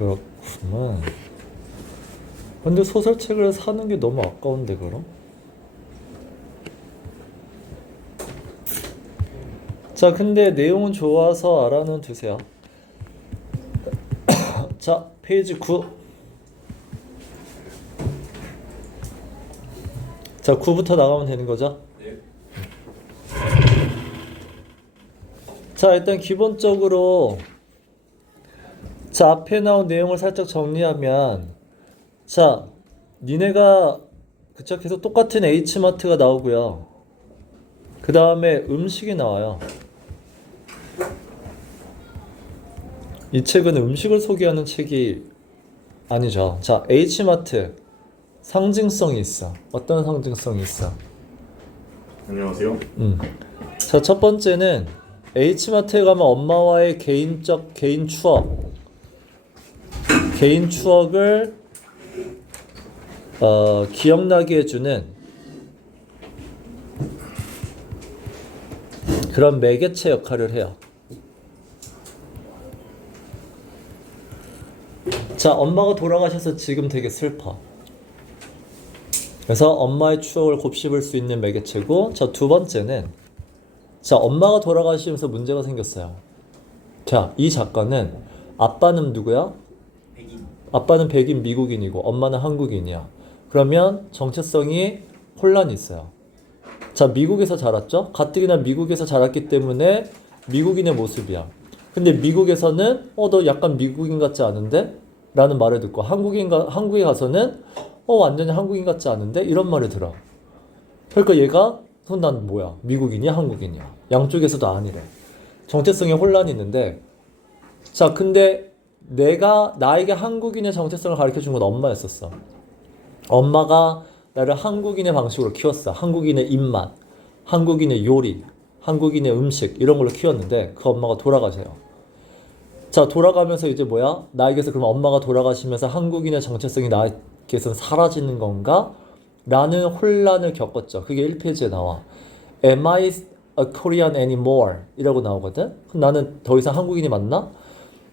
그렇구만. 근데 소설책을 사는 게 너무 아까운데 그럼? 자, 근데 내용은 좋아서 알아는 두세요. 자, 페이지 9. 자, 9부터 나가면 되는 거죠? 네. 자, 일단 기본적으로 자, 앞에 나온 내용을 살짝 정리하면 자, 니네가 그쵸? 계속 똑같은 H마트가 나오고요. 그 다음에 음식이 나와요. 이 책은 음식을 소개하는 책이 아니죠. 자, H마트 상징성이 있어. 어떤 상징성이 있어? 안녕하세요. 자, 첫 번째는 H마트에 가면 엄마와의 개인 추억을 기억나게 해주는 그런 매개체 역할을 해요. 자, 엄마가 돌아가셔서 지금 되게 슬퍼. 그래서 엄마의 추억을 곱씹을 수 있는 매개체고, 자, 두 번째는 자, 엄마가 돌아가시면서 문제가 생겼어요. 자, 이 작가는 아빠는 누구야? 백인. 아빠는 백인 미국인이고 엄마는 한국인이야. 그러면 정체성이 혼란이 있어요. 자, 미국에서 자랐죠? 가뜩이나 미국에서 자랐기 때문에 미국인의 모습이야. 근데 미국에서는 너 약간 미국인 같지 않은데? 라는 말을 듣고 한국에 가서는 완전히 한국인 같지 않은데? 이런 말을 들어. 그러니까 얘가 난 뭐야? 미국인이야? 한국인이야? 양쪽에서도 아니래. 정체성에 혼란이 있는데 자, 근데 나에게 한국인의 정체성을 가르쳐 준 건 엄마였었어. 엄마가 나를 한국인의 방식으로 키웠어. 한국인의 입맛, 한국인의 요리, 한국인의 음식 이런 걸로 키웠는데 그 엄마가 돌아가세요. 자, 돌아가면서 이제 뭐야? 나에게서 그럼 엄마가 돌아가시면서 한국인의 정체성이 나에게서 사라지는 건가? 라는 혼란을 겪었죠. 그게 1페이지에 나와. Am I a Korean anymore? 이라고 나오거든? 그럼 나는 더 이상 한국인이 맞나?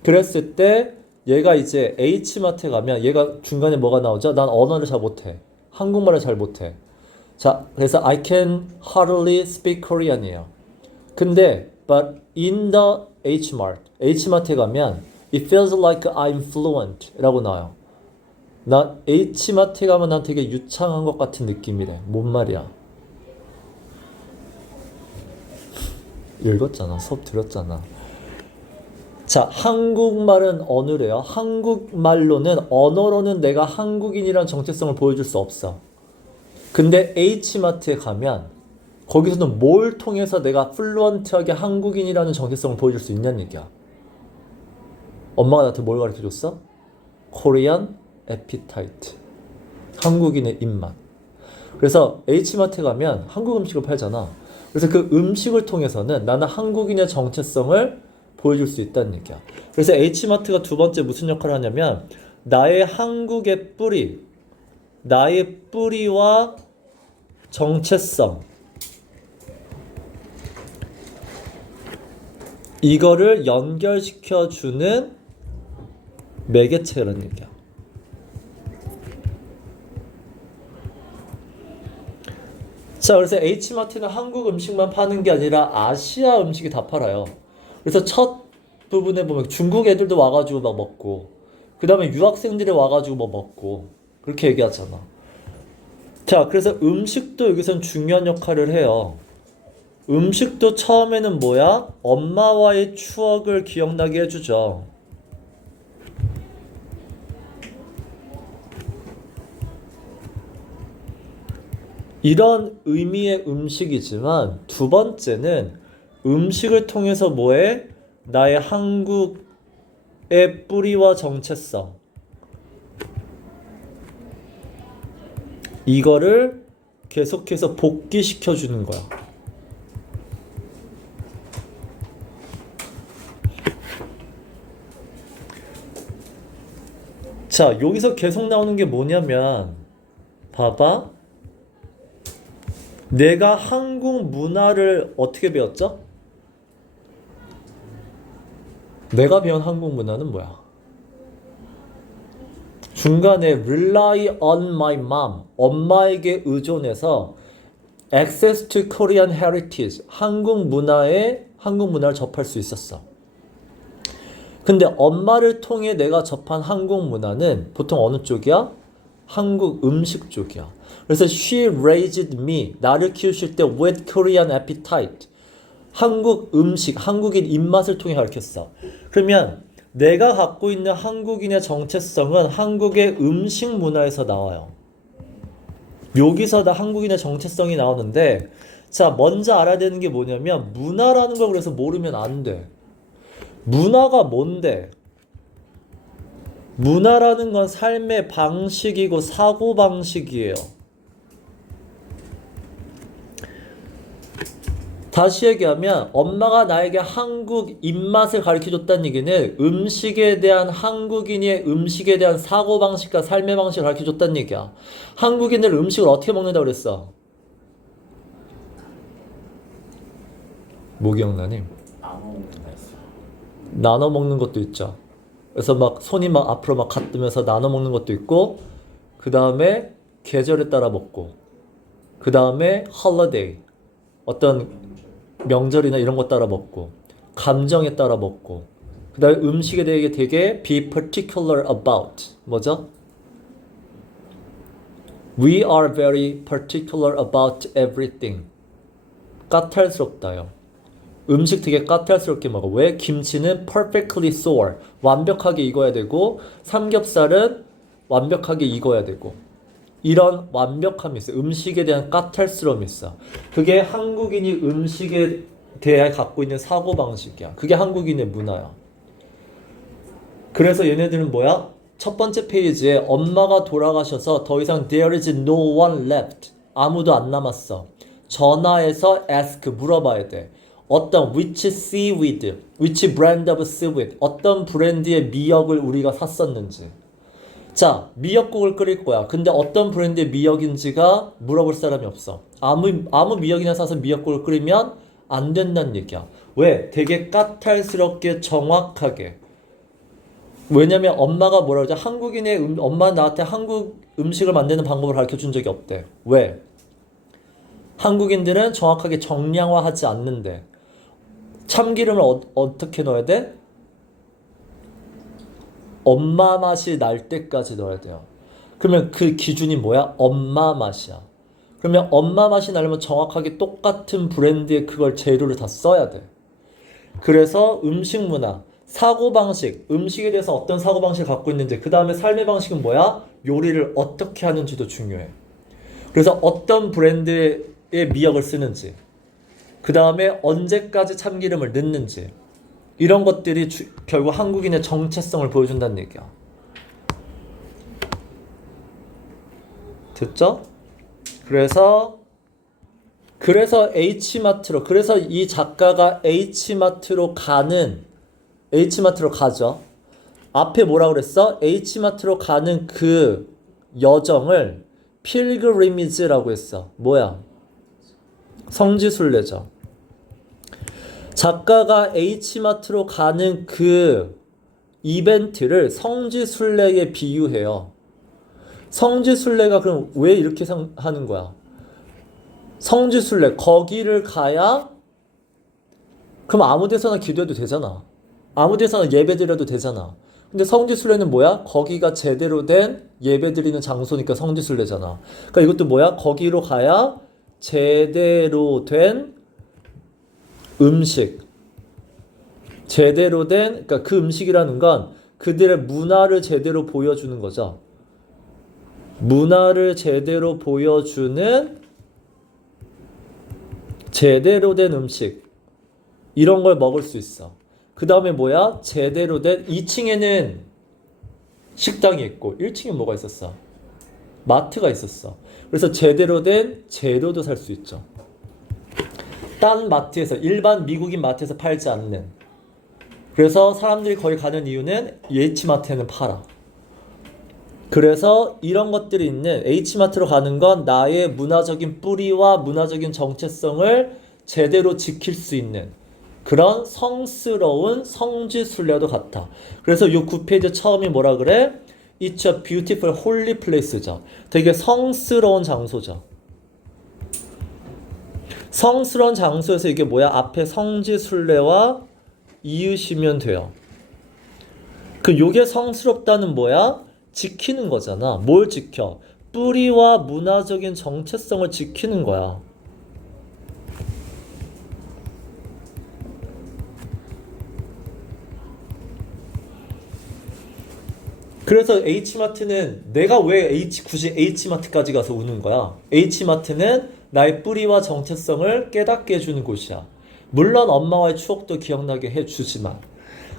그랬을 때 얘가 이제 H마트에 가면 얘가 중간에 뭐가 나오죠? 난 언어를 잘 못해. 한국말을 잘 못해. 자, 그래서 I can hardly speak Korean이에요. 근데 but in the H마트에 가면 it feels like I'm fluent 라고 나와요. 나 H마트에 가면 난 되게 유창한 것 같은 느낌이래. 뭔 말이야? 읽었잖아. 수업 들었잖아. 자, 한국말은 언어래요. 한국말로는 언어로는 내가 한국인이란 정체성을 보여줄 수 없어. 근데 H마트에 가면 거기서는 뭘 통해서 내가 플루언트하게 한국인이라는 정체성을 보여줄 수 있냐는 얘기야. 엄마가 나한테 뭘 가르쳐줬어? Korean appetite. 한국인의 입맛. 그래서 H마트에 가면 한국 음식을 팔잖아. 그래서 그 음식을 통해서는 나는 한국인의 정체성을 보여줄 수 있다는 얘기야. 그래서 H마트가 두 번째 무슨 역할을 하냐면 나의 한국의 뿌리, 나의 뿌리와 정체성 이거를 연결시켜주는 매개체라는 얘기야. 자, 그래서 H마트는 한국 음식만 파는 게 아니라 아시아 음식이 다 팔아요. 그래서 첫 부분에 보면 중국 애들도 와가지고 막 먹고 그 다음에 유학생들이 와가지고 뭐 먹고 그렇게 얘기하잖아. 자, 그래서 음식도 여기선 중요한 역할을 해요. 음식도 처음에는 뭐야? 엄마와의 추억을 기억나게 해주죠. 이런 의미의 음식이지만 두 번째는 음식을 통해서 뭐해? 나의 한국의 뿌리와 정체성 이거를 계속해서 복귀시켜 주는 거야. 자, 여기서 계속 나오는 게 뭐냐면 봐봐. 내가 한국 문화를 어떻게 배웠죠? 내가 배운 한국 문화는 뭐야? 중간에 rely on my mom, 엄마에게 의존해서 access to Korean heritage, 한국 문화를 접할 수 있었어. 근데 엄마를 통해 내가 접한 한국 문화는 보통 어느 쪽이야? 한국 음식 쪽이야. 그래서 she raised me, 나를 키우실 때 with Korean appetite, 한국 음식, 한국인 입맛을 통해 가르쳤어. 그러면 내가 갖고 있는 한국인의 정체성은 한국의 음식 문화에서 나와요. 여기서 다 한국인의 정체성이 나오는데, 자, 먼저 알아야 되는 게 뭐냐면 문화라는 걸 그래서 모르면 안 돼. 문화가 뭔데? 문화라는 건 삶의 방식이고 사고방식이에요. 다시 얘기하면 엄마가 나에게 한국 입맛을 가르쳐줬다는 얘기는 음식에 대한 한국인의 음식에 대한 사고방식과 삶의 방식을 가르쳐줬다는 얘기야. 한국인들 음식을 어떻게 먹는다고 그랬어? 뭐 기억나니? 나눠 먹는다 했어. 나눠 먹는 것도 있죠. 그래서 막 손이 막 앞으로 막 가뜨면서 나눠 먹는 것도 있고, 그 다음에 계절에 따라 먹고, 그 다음에 holiday, 어떤 명절이나 이런 것 따라 먹고, 감정에 따라 먹고, 그 다음에 음식에 대해 되게 be particular about, 뭐죠? We are very particular about everything. 까탈스럽다요. 음식 되게 까탈스럽게 먹어. 왜? 김치는 perfectly sour, 완벽하게 익어야 되고, 삼겹살은 완벽하게 익어야 되고, 이런 완벽함이 있어. 음식에 대한 까탈스러움이 있어. 그게 한국인이 음식에 대해 갖고 있는 사고방식이야. 그게 한국인의 문화야. 그래서 얘네들은 뭐야? 첫 번째 페이지에 엄마가 돌아가셔서 더 이상 there is no one left, 아무도 안 남았어. 전화해서 ask, 물어봐야 돼. 어떤 which seaweed, which brand of seaweed, 어떤 브랜드의 미역을 우리가 샀었는지. 자, 미역국을 끓일 거야. 근데 어떤 브랜드의 미역인지가 물어볼 사람이 없어. 아무 미역이나 사서 미역국을 끓이면 안 된다는 얘기야. 왜? 되게 까탈스럽게 정확하게. 왜냐면 엄마가 뭐라 그러죠? 엄마 나한테 한국 음식을 만드는 방법을 가르쳐 준 적이 없대. 왜? 한국인들은 정확하게 정량화하지 않는데. 참기름을 어떻게 넣어야 돼? 엄마 맛이 날 때까지 넣어야 돼요. 그러면 그 기준이 뭐야? 엄마 맛이야. 그러면 엄마 맛이 나려면 정확하게 똑같은 브랜드의 그걸 재료를 다 써야 돼. 그래서 음식 문화, 사고방식, 음식에 대해서 어떤 사고방식을 갖고 있는지, 그 다음에 삶의 방식은 뭐야? 요리를 어떻게 하는지도 중요해. 그래서 어떤 브랜드의 미역을 쓰는지, 그 다음에 언제까지 참기름을 넣는지, 이런 것들이 결국 한국인의 정체성을 보여준다는 얘기야. 됐죠? 그래서 H마트로, 그래서 이 작가가 H마트로 가죠. 앞에 뭐라 그랬어? H마트로 가는 그 여정을 필그리미지라고 했어. 뭐야? 성지순례죠. 작가가 H마트로 가는 그 이벤트를 성지순례에 비유해요. 성지순례가 그럼 왜 이렇게 하는 거야? 성지순례, 거기를 가야 그럼 아무 데서나 기도해도 되잖아. 아무 데서나 예배드려도 되잖아. 근데 성지순례는 뭐야? 거기가 제대로 된 예배드리는 장소니까 성지순례잖아. 그러니까 이것도 뭐야? 거기로 가야 제대로 된 음식, 제대로 된, 그러니까 그 음식이라는 건 그들의 문화를 제대로 보여주는 거죠. 문화를 제대로 보여주는 제대로 된 음식, 이런 걸 먹을 수 있어. 그 다음에 뭐야? 제대로 된 2층에는 식당이 있고 1층에 뭐가 있었어? 마트가 있었어. 그래서 제대로 된 재료도 살 수 있죠. 딴 마트에서, 일반 미국인 마트에서 팔지 않는. 그래서 사람들이 거기 가는 이유는 H마트에는 팔아. 그래서 이런 것들이 있는 H마트로 가는 건 나의 문화적인 뿌리와 문화적인 정체성을 제대로 지킬 수 있는 그런 성스러운 성지순례도 같아. 그래서 이 9페이지 처음이 뭐라 그래? It's a beautiful holy place죠. 되게 성스러운 장소죠. 성스러운 장소에서 이게 뭐야? 앞에 성지순례와 이으시면 돼요. 그 요게 성스럽다는 뭐야? 지키는 거잖아. 뭘 지켜? 뿌리와 문화적인 정체성을 지키는 거야. 그래서 H마트는 내가 왜 굳이 H마트까지 가서 우는 거야? H마트는 나의 뿌리와 정체성을 깨닫게 해주는 곳이야. 물론 엄마와의 추억도 기억나게 해주지만.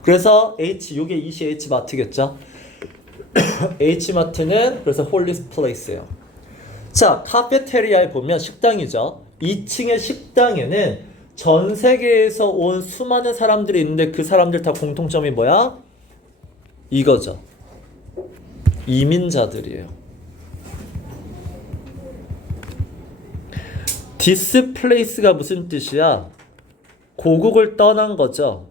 그래서 요게 H마트겠죠? H마트는 그래서 홀리 플레이스예요. 자, 카페테리아에 보면 식당이죠. 2층의 식당에는 전 세계에서 온 수많은 사람들이 있는데 그 사람들 다 공통점이 뭐야? 이거죠. 이민자들이에요. 디스플레이스가 무슨 뜻이야? 고국을 떠난 거죠.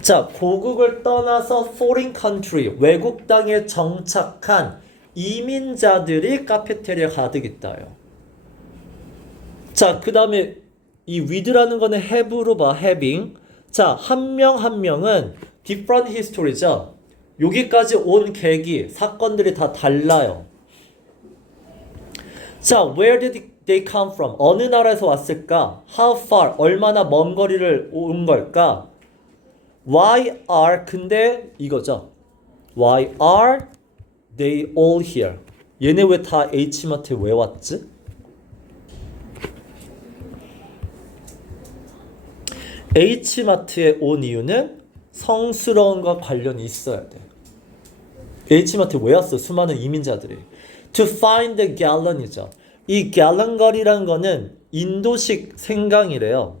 자, 고국을 떠나서 foreign country, 외국 땅에 정착한 이민자들이 카페테리아 가득 있다요. 자, 그 다음에 이 with라는 거는 have로 봐, having. 자, 한 명 한 명은 different history죠. 여기까지 온 계기, 사건들이 다 달라요. 자, where did they come from? 어느 나라에서 왔을까? How far? 얼마나 먼 거리를 온 걸까? Why are? 근데 이거죠. Why are they all here? 얘네 왜 다 H마트에 왜 왔지? H마트에 온 이유는 성스러움과 관련이 있어야 돼. H마트에 왜 왔어? 수많은 이민자들이. To find the gallon이죠. 이 gallon 거리라는 거는 인도식 생강이래요.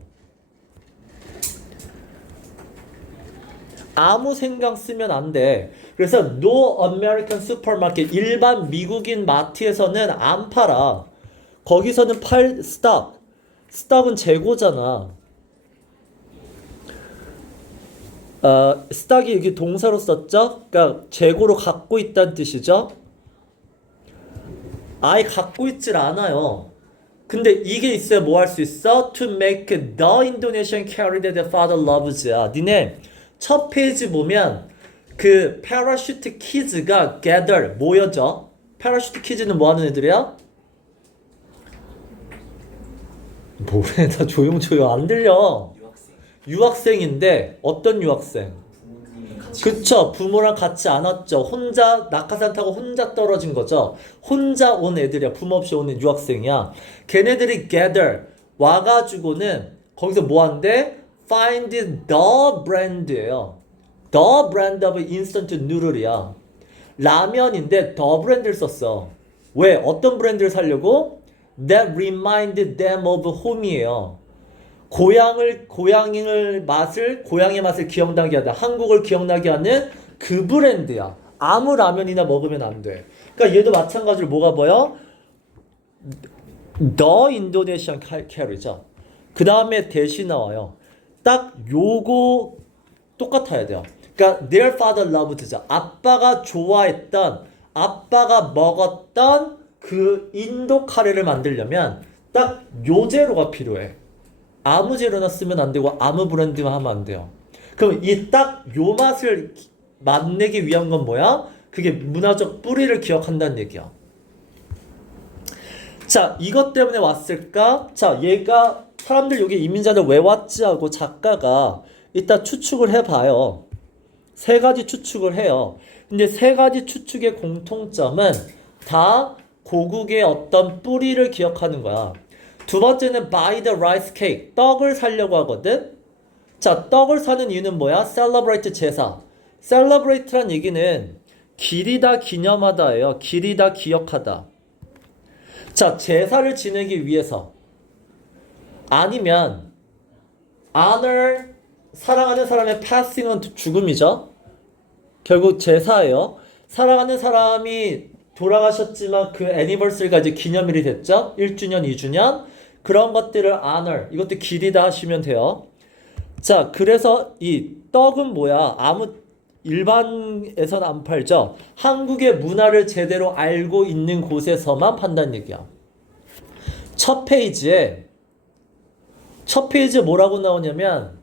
아무 생강 쓰면 안 돼. 그래서 No American Supermarket, 일반 미국인 마트에서는 안 팔아. 거기서는 stock. stock은 재고잖아. stock이 여기 동사로 썼죠? 그러니까 재고로 갖고 있다는 뜻이죠. 아예 갖고 있질 않아요. 근데 이게 있어야 뭐 할 수 있어? To make the Indonesian curry that the father loves. 니네 첫 페이지 보면 그 parachute kids가 gather 모여져. parachute kids는 뭐 하는 애들이야? 뭐래? 나 조용조용 안 들려. 유학생인데 어떤 유학생? 그쵸, 부모랑 같이 안 왔죠. 혼자 낙하산 타고 혼자 떨어진 거죠. 혼자 온 애들이야. 부모 없이 온 유학생이야. 걔네들이 gather 와가지고는 거기서 뭐 한대? Find the brand예요. The brand of instant noodle이야. 라면인데 the brand를 썼어. 왜? 어떤 브랜드를 살려고? That reminded them of home이에요. 고향의 맛을 기억나게 하다. 한국을 기억나게 하는 그 브랜드야. 아무 라면이나 먹으면 안 돼. 그러니까 얘도 마찬가지로 뭐가 보여? The Indonesian curry죠. 그 다음에 대시 나와요. 딱 요거 똑같아야 돼요. 그러니까 their father loved죠. 아빠가 좋아했던, 아빠가 먹었던 그 인도 카레를 만들려면 딱 요 재료가 필요해. 아무 재료나 쓰면 안 되고 아무 브랜드만 하면 안 돼요. 그럼 이 딱 요 맛을 맛내기 위한 건 뭐야? 그게 문화적 뿌리를 기억한다는 얘기야. 자, 이것 때문에 왔을까? 자, 얘가 사람들 여기 이민자들 왜 왔지 하고 작가가 이따 추측을 해봐요. 세 가지 추측을 해요. 근데 세 가지 추측의 공통점은 다 고국의 어떤 뿌리를 기억하는 거야. 두 번째는 buy the rice cake. 떡을 사려고 하거든. 자, 떡을 사는 이유는 뭐야? celebrate 제사. celebrate란 얘기는 기리다, 기념하다예요. 기리다, 기억하다. 자, 제사를 지내기 위해서. 아니면 honor, 사랑하는 사람의 passing은 죽음이죠. 결국 제사예요. 사랑하는 사람이 돌아가셨지만 그 애니버서리가 이제 기념일이 됐죠. 1주년, 2주년. 그런 것들을 honor, 이것도 기리다 하시면 돼요. 자, 그래서 이 떡은 뭐야? 아무 일반에서는 안 팔죠. 한국의 문화를 제대로 알고 있는 곳에서만 판다는 얘기야. 첫 페이지에 뭐라고 나오냐면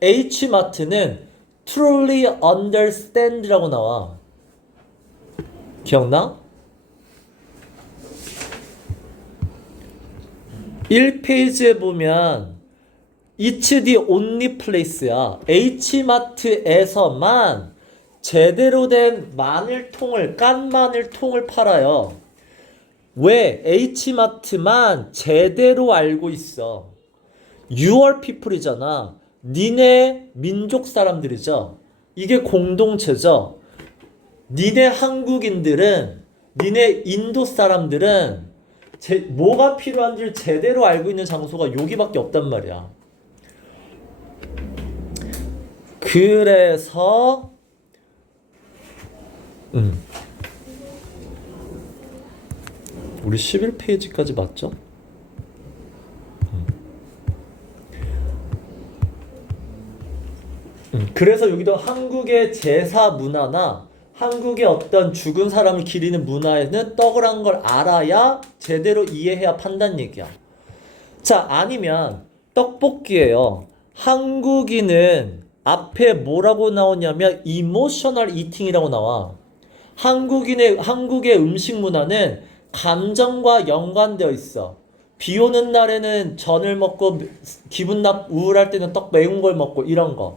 H마트는 truly understand라고 나와. 기억나? 1페이지에 보면 It's the only place야. H마트에서만 제대로 된 마늘통을, 깐 마늘통을 팔아요. 왜? H마트만 제대로 알고 있어. Your people이잖아. 니네 민족 사람들이죠. 이게 공동체죠. 니네 한국인들은, 니네 인도 사람들은 뭐가 필요한지를 제대로 알고 있는 장소가 여기밖에 없단 말이야. 그래서 우리 11페이지까지 맞죠? 그래서 여기도 한국의 제사 문화나 한국의 어떤 죽은 사람을 기리는 문화에는 떡을 한 걸 알아야 제대로 이해해야 판단 얘기야. 자, 아니면 떡볶이예요. 한국인은 앞에 뭐라고 나오냐면 이모셔널 이팅이라고 나와. 한국의 음식 문화는 감정과 연관되어 있어. 비 오는 날에는 전을 먹고 우울할 때는 떡 매운 걸 먹고 이런 거.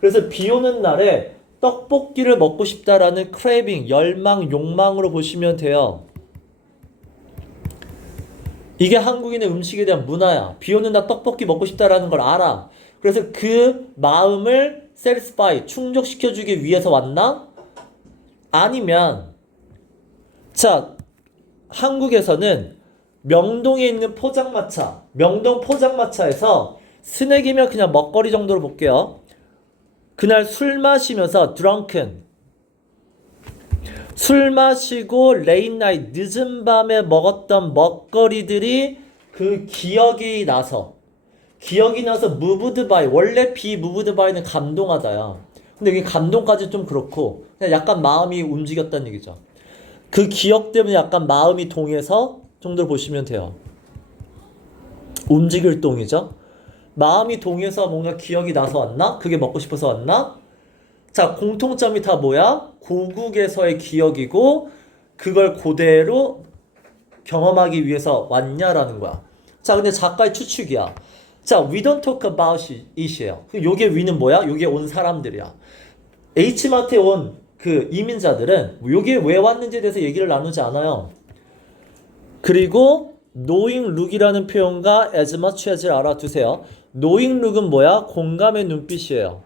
그래서 비 오는 날에 떡볶이를 먹고 싶다라는 크레이빙, 열망, 욕망으로 보시면 돼요. 이게 한국인의 음식에 대한 문화야. 비 오는 날 떡볶이 먹고 싶다라는 걸 알아. 그래서 그 마음을 satisfy, 충족시켜주기 위해서 왔나? 아니면 자, 한국에서는 명동에 있는 포장마차, 명동 포장마차에서 스낵이면 그냥 먹거리 정도로 볼게요. 그날 술 마시면서 drunken, 술 마시고 late night, 늦은 밤에 먹었던 먹거리들이 그 기억이 나서 moved by, 원래 be moved by는 감동하다야. 근데 여기 감동까지 좀 그렇고 그냥 약간 마음이 움직였다는 얘기죠. 그 기억 때문에 약간 마음이 동해서 정도로 보시면 돼요. 움직일 동이죠. 마음이 동해서 뭔가 기억이 나서 왔나? 그게 먹고 싶어서 왔나? 자, 공통점이 다 뭐야? 고국에서의 기억이고 그걸 그대로 경험하기 위해서 왔냐라는 거야. 자, 근데 작가의 추측이야. 자, we don't talk about it이에요. 요게 we는 뭐야? 요게 온 사람들이야. H마트에 온 그 이민자들은 요게 왜 왔는지에 대해서 얘기를 나누지 않아요. 그리고 knowing look이라는 표현과 as much as를 알아두세요. knowing look은 뭐야? 공감의 눈빛이에요.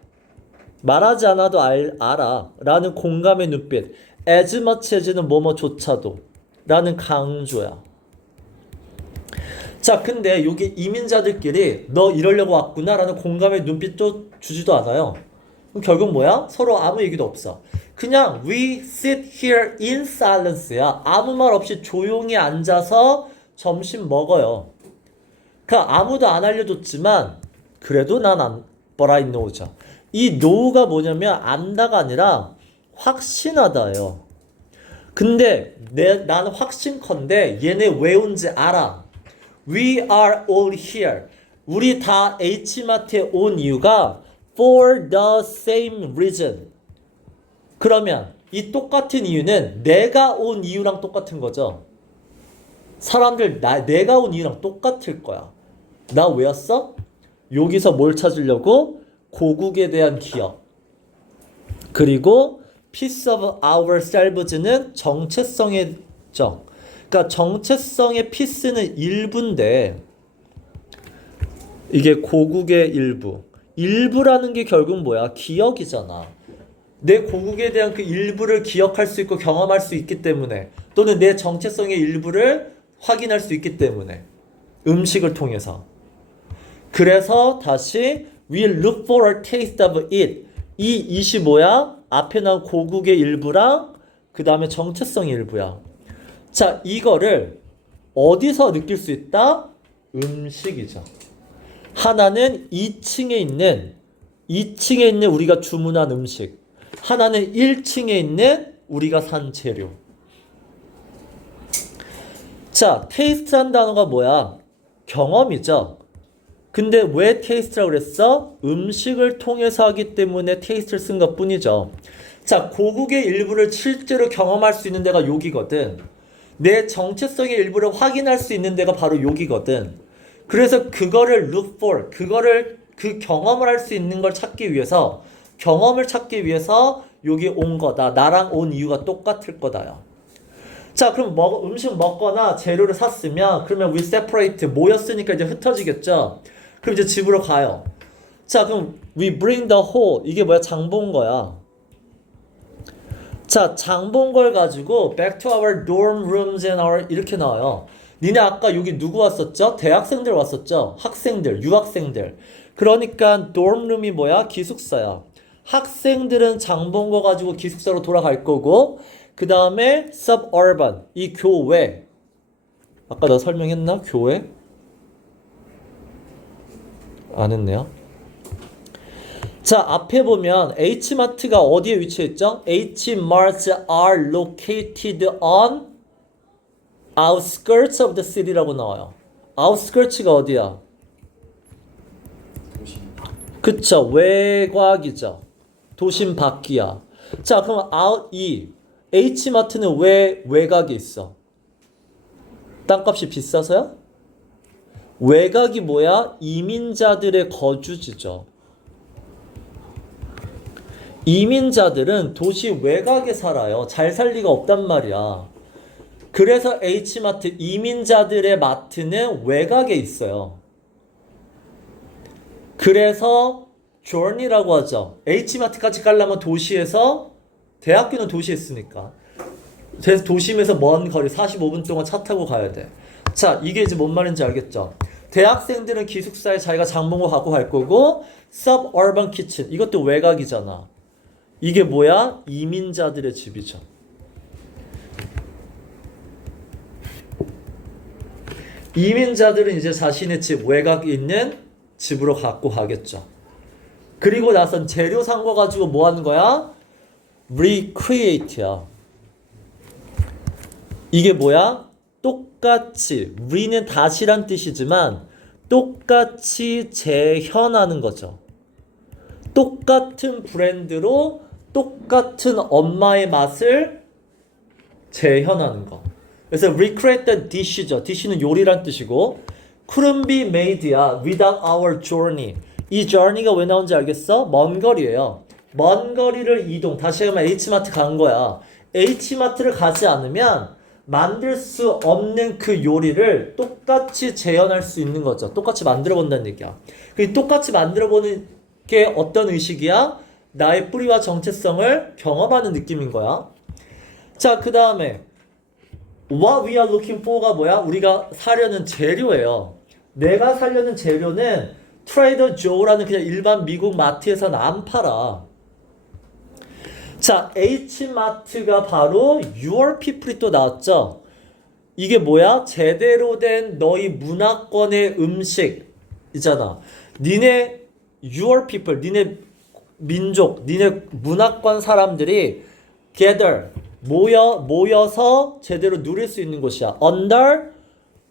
말하지 않아도 알아 라는 공감의 눈빛. as much as는 뭐뭐조차도 라는 강조야. 자, 근데 여기 이민자들끼리 너 이러려고 왔구나 라는 공감의 눈빛도 주지도 않아요. 그럼 결국 뭐야? 서로 아무 얘기도 없어. 그냥 we sit here in silence야. 아무 말 없이 조용히 앉아서 점심 먹어요. 그러니까 아무도 안 알려줬지만 그래도 but I know죠. 이 know가 뭐냐면 안다가 아니라 확신하다예요. 근데 나는 확신컨대 얘네 왜 온지 알아. We are all here. 우리 다 H마트에 온 이유가 for the same reason. 그러면 이 똑같은 이유는 내가 온 이유랑 똑같은 거죠. 사람들 내가 온 이유랑 똑같을 거야. 나 왜 왔어? 여기서 뭘 찾으려고? 고국에 대한 기억. 그리고 piece of ourselves는 정체성의 정. 그러니까 정체성의 piece는 일부인데 이게 고국의 일부. 일부라는 게 결국 뭐야? 기억이잖아. 내 고국에 대한 그 일부를 기억할 수 있고 경험할 수 있기 때문에 또는 내 정체성의 일부를 확인할 수 있기 때문에 음식을 통해서. 그래서 다시 we look for a taste of it. 이 it이 뭐야? 앞에 나온 고국의 일부랑 그 다음에 정체성의 일부야. 자, 이거를 어디서 느낄 수 있다? 음식이죠. 하나는 2층에 있는 2층에 있는 우리가 주문한 음식. 하나는 1층에 있는 우리가 산 재료. 자, 테이스트란 단어가 뭐야? 경험이죠. 근데 왜 테이스트라고 그랬어? 음식을 통해서 하기 때문에 테이스트를 쓴 것 뿐이죠. 자, 고국의 일부를 실제로 경험할 수 있는 데가 여기거든. 내 정체성의 일부를 확인할 수 있는 데가 바로 여기거든. 그래서 그거를 look for, 그 경험을 할 수 있는 걸 찾기 위해서, 경험을 찾기 위해서 여기 온 거다. 나랑 온 이유가 똑같을 거다요. 자, 그럼 음식 먹거나 재료를 샀으면, 그러면 we separate, 모였으니까 이제 흩어지겠죠? 그럼 이제 집으로 가요. 자, 그럼 we bring the whole, 이게 뭐야? 장 본 거야. 자, 장 본 걸 가지고 back to our dorm rooms and our 이렇게 나와요. 니네 아까 여기 누구 왔었죠? 대학생들 왔었죠? 학생들, 유학생들. 그러니까 dorm room이 뭐야? 기숙사야. 학생들은 장 본 거 가지고 기숙사로 돌아갈 거고, 그 다음에 suburban, 이 교회. 아까 나 설명했나? 교회? 안 했네요. 자, 앞에 보면 H마트가 어디에 위치했죠? Hmarts are located on outskirts of the city라고 나와요. outskirts가 어디야? 도시. 그쵸, 외곽이죠. 도심 밖이야. 자, 그럼 이 H마트는 왜 외곽에 있어? 땅값이 비싸서요? 외곽이 뭐야? 이민자들의 거주지죠. 이민자들은 도시 외곽에 살아요. 잘 살 리가 없단 말이야. 그래서 H마트, 이민자들의 마트는 외곽에 있어요. 그래서 journey라고 하죠. H마트까지 가려면 도시에서, 대학교는 도시에 있으니까. 그래서 도심에서 먼 거리 45분 동안 차 타고 가야 돼. 자, 이게 이제 뭔 말인지 알겠죠? 대학생들은 기숙사에 자기가 장본거 갖고 갈 거고, suburban kitchen, 이것도 외곽이잖아. 이게 뭐야? 이민자들의 집이죠. 이민자들은 이제 자신의 집, 외곽에 있는 집으로 갖고 가겠죠. 그리고 나선 재료 산 거 가지고 뭐 하는 거야? recreate야. 이게 뭐야? 똑같이, re는 다시란 뜻이지만 똑같이 재현하는 거죠. 똑같은 브랜드로 똑같은 엄마의 맛을 재현하는 거. 그래서 recreate the dish죠. dish는 요리란 뜻이고, couldn't be made야. without our journey. 이 journey가 왜 나온지 알겠어? 먼 거리예요. 먼 거리를 이동. 다시 하면 H마트 간 거야. H마트를 가지 않으면 만들 수 없는 그 요리를 똑같이 재현할 수 있는 거죠. 똑같이 만들어 본다는 얘기야. 그 똑같이 만들어 보는 게 어떤 의식이야? 나의 뿌리와 정체성을 경험하는 느낌인 거야. 자, 그 다음에 what we are looking for가 뭐야? 우리가 사려는 재료예요. 내가 사려는 재료는 트레이더 조라는 그냥 일반 미국 마트에서는 안 팔아. 자, H마트가 바로 your people이 또 나왔죠. 이게 뭐야? 제대로 된 너희 문화권의 음식이잖아. 니네 your people, 니네 민족, 니네 문화권 사람들이 gather, 모여서 제대로 누릴 수 있는 곳이야. under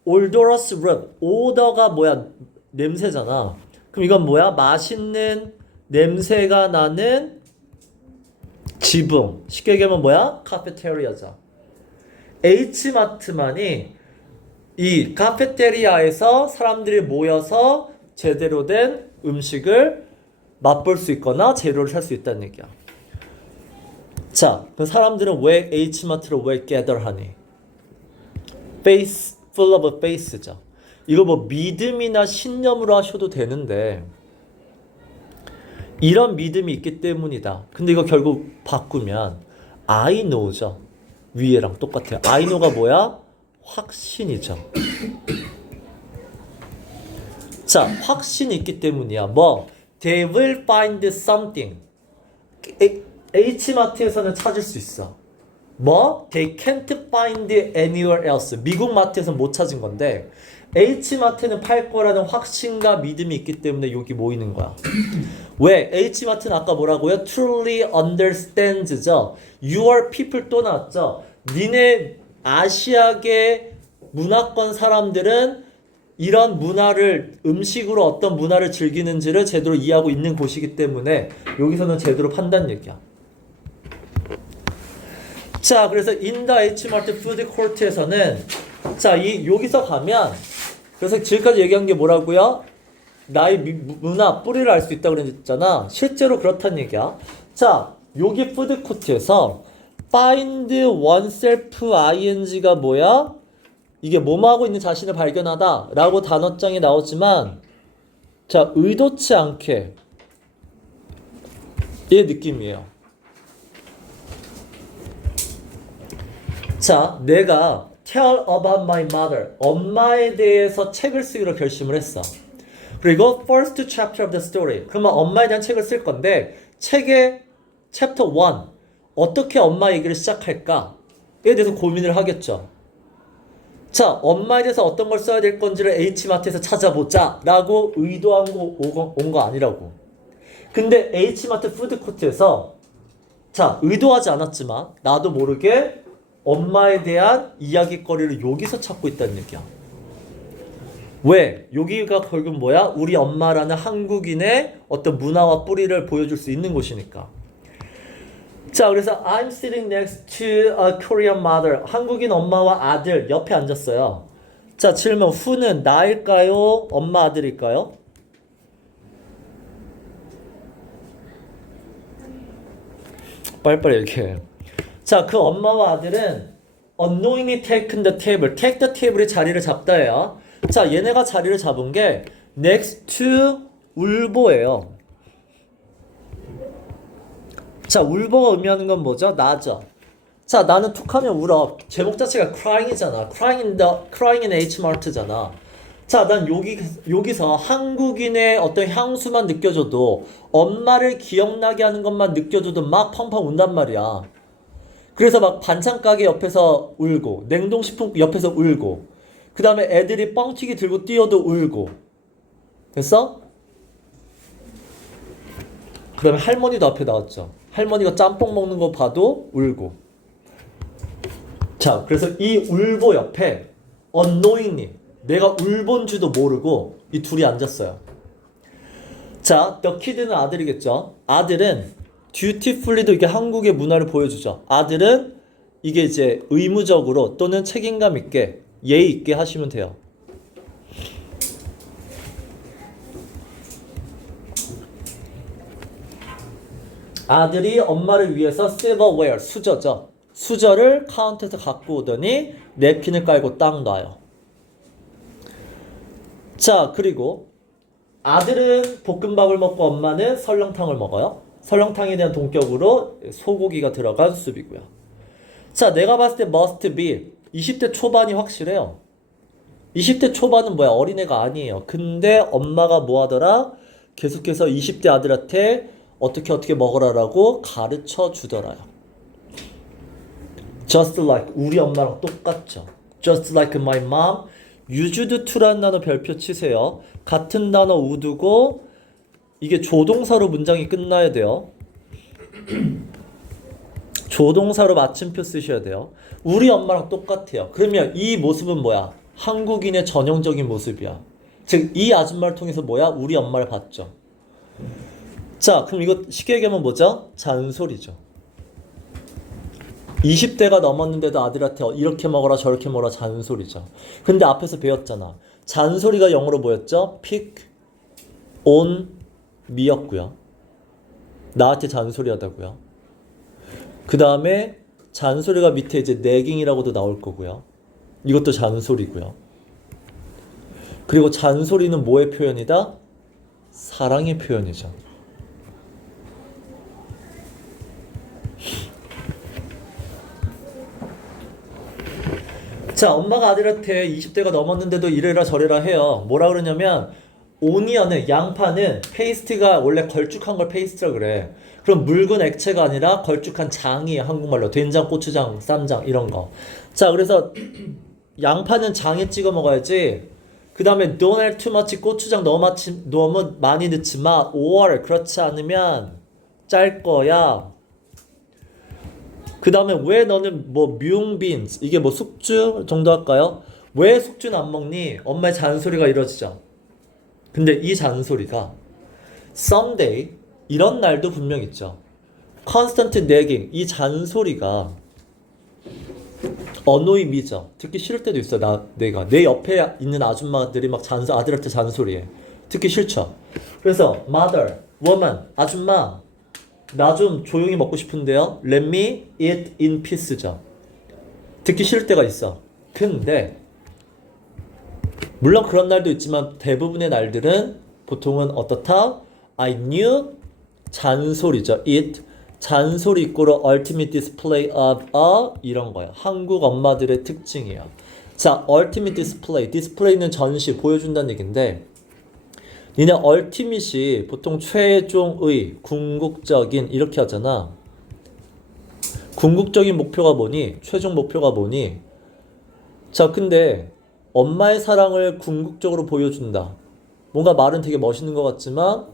odorous roof. 오더가 뭐야? 냄새잖아. 그럼 이건 뭐야? 맛있는 냄새가 나는 지붕. 쉽게 얘기하면 뭐야? 카페테리아죠. H마트만이 이 카페테리아에서 사람들이 모여서 제대로 된 음식을 맛볼 수 있거나 재료를 살 수 있다는 얘기야. 자, 그 사람들은 왜 H마트를 왜 gather 하니? Faith, full of faith죠. 이거 뭐 믿음이나 신념으로 하셔도 되는데 이런 믿음이 있기 때문이다. 근데 이거 결국 바꾸면 I know죠. 위에랑 똑같아요. I know가 뭐야? 확신이죠. 자, 확신이 있기 때문이야. 뭐? They will find something. H마트에서는 찾을 수 있어. 뭐? They can't find anywhere else. 미국 마트에서 못 찾은 건데 H마트는 팔 거라는 확신과 믿음이 있기 때문에 여기 모이는 거야. 왜? H마트는 아까 뭐라고요? Truly understands죠. Your people 또 나왔죠. 니네 아시아계 문화권 사람들은 이런 문화를 음식으로 어떤 문화를 즐기는지를 제대로 이해하고 있는 곳이기 때문에 여기서는 제대로 판단 얘기야. 자, 그래서 in the H마트 푸드 코트에서는 자, 여기서 가면 그래서 지금까지 얘기한 게 뭐라고요? 나의 문화 뿌리를 알 수 있다고 그랬잖아. 실제로 그렇다는 얘기야. 자, 여기 푸드 코트에서 find oneself ing가 뭐야? 이게 뭐뭐하고 있는 자신을 발견하다 라고 단어장이 나오지만 자, 의도치 않게 이 느낌이에요. 자, 내가 tell about my mother 엄마에 대해서 책을 쓰기로 결심을 했어. 그리고 first chapter of the story 그러면 엄마에 대한 책을 쓸 건데 책의 chapter 1 어떻게 엄마 얘기를 시작할까에 대해서 고민을 하겠죠. 자, 엄마에 대해서 어떤 걸 써야 될 건지를 H마트에서 찾아보자 라고 의도한 거 온 거 아니라고. 근데 H마트 푸드코트에서 자, 의도하지 않았지만 나도 모르게 엄마에 대한 이야기거리를 여기서 찾고 있다는 얘기야. 왜? 여기가 결국 뭐야? 우리 엄마라는 한국인의 어떤 문화와 뿌리를 보여줄 수 있는 곳이니까. 자, 그래서 I'm sitting next to a Korean mother. 한국인 엄마와 아들 옆에 앉았어요. 자, 질문. who는 나일까요? 엄마 아들일까요? 빨리빨리 얘기해. 자, 그 엄마와 아들은 unknowingly taken the table. take the table이 자리를 잡다예요. 자, 얘네가 자리를 잡은 게 next to 울보예요. 자, 울보가 의미하는 건 뭐죠? 나죠. 자, 나는 툭하면 울어. 제목 자체가 crying이잖아. crying in H마트잖아. 자, 난 여기서 한국인의 어떤 향수만 느껴줘도 엄마를 기억나게 하는 것만 느껴줘도 막 펑펑 운단 말이야. 그래서 막 반찬 가게 옆에서 울고 냉동식품 옆에서 울고 그 다음에 애들이 뻥튀기 들고 뛰어도 울고 됐어? 그 다음에 할머니도 앞에 나왔죠. 할머니가 짬뽕 먹는 거 봐도 울고. 자, 그래서 이 울보 옆에 unknowingly 내가 울본 줄도 모르고 이 둘이 앉았어요. 자, the kid는 아들이겠죠. 아들은 dutifully도 이게 한국의 문화를 보여주죠. 아들은 이게 이제 의무적으로 또는 책임감 있게 예의 있게 하시면 돼요. 아들이 엄마를 위해서 silverware, 수저죠. 수저를 카운터에서 갖고 오더니 냅킨을 깔고 딱 놔요. 자, 그리고 아들은 볶음밥을 먹고 엄마는 설렁탕을 먹어요. 설렁탕에 대한 동격으로 소고기가 들어간 수비고요. 자, 내가 봤을 때 must be 20대 초반이 확실해요. 20대 초반은 뭐야? 어린애가 아니에요. 근데 엄마가 뭐 하더라? 계속해서 20대 아들한테 어떻게 먹으라라고 가르쳐 주더라요. Just like 우리 엄마랑 똑같죠. Just like my mom. used to라는 단어 별표 치세요. 같은 단어 우두고 이게 조동사로 문장이 끝나야 돼요. 조동사로 마침표 쓰셔야 돼요. 우리 엄마랑 똑같아요. 그러면 이 모습은 뭐야? 한국인의 전형적인 모습이야. 즉 이 아줌마를 통해서 뭐야? 우리 엄마를 봤죠. 자, 그럼 이거 쉽게 얘기하면 뭐죠? 잔소리죠. 20대가 넘었는데도 아들한테 이렇게 먹어라 저렇게 먹어라 잔소리죠. 근데 앞에서 배웠잖아. 잔소리가 영어로 뭐였죠? pick on me였고요. 나한테 잔소리 하다고요. 그 다음에 잔소리가 밑에 이제 nagging이라고도 나올 거고요. 이것도 잔소리고요. 그리고 잔소리는 뭐의 표현이다? 사랑의 표현이죠. 자, 엄마가 아들한테 20대가 넘었는데도 이래라 저래라 해요. 뭐라 그러냐면 오니언은 양파는 페이스트가 원래 걸쭉한 걸 페이스트라 그래. 그럼 묽은 액체가 아니라 걸쭉한 장이에요. 한국말로 된장, 고추장, 쌈장 이런 거. 자, 그래서 양파는 장에 찍어 먹어야지 그 다음에 don't add too much 고추장 너무 많이 넣지 마. or 그렇지 않으면 짤 거야. 그 다음에 왜 너는 뭐 뮤잉빈 이게 뭐 숙주 정도 할까요? 왜 숙주는 안 먹니? 엄마의 잔소리가 이뤄지죠. 근데 이 잔소리가 someday 이런 날도 분명 있죠. constant nagging 이 잔소리가 annoy me죠. 듣기 싫을 때도 있어. 내가 내 옆에 있는 아줌마들이 막 아들한테 잔소리해. 듣기 싫죠. 그래서 mother, woman, 아줌마 나 좀 조용히 먹고 싶은데요. Let me eat in peace죠. 듣기 싫을 때가 있어. 근데 물론 그런 날도 있지만 대부분의 날들은 보통은 어떻다? I knew 잔소리죠. it 잔소리 이꼬로 ultimate display of a 이런 거야. 한국 엄마들의 특징이야. 자, ultimate display. 디스플레이는 전시 보여준다는 얘긴데 니네 ultimate이 보통 최종의 궁극적인 이렇게 하잖아. 궁극적인 목표가 뭐니? 최종 목표가 뭐니? 자, 근데 엄마의 사랑을 궁극적으로 보여준다. 뭔가 말은 되게 멋있는 것 같지만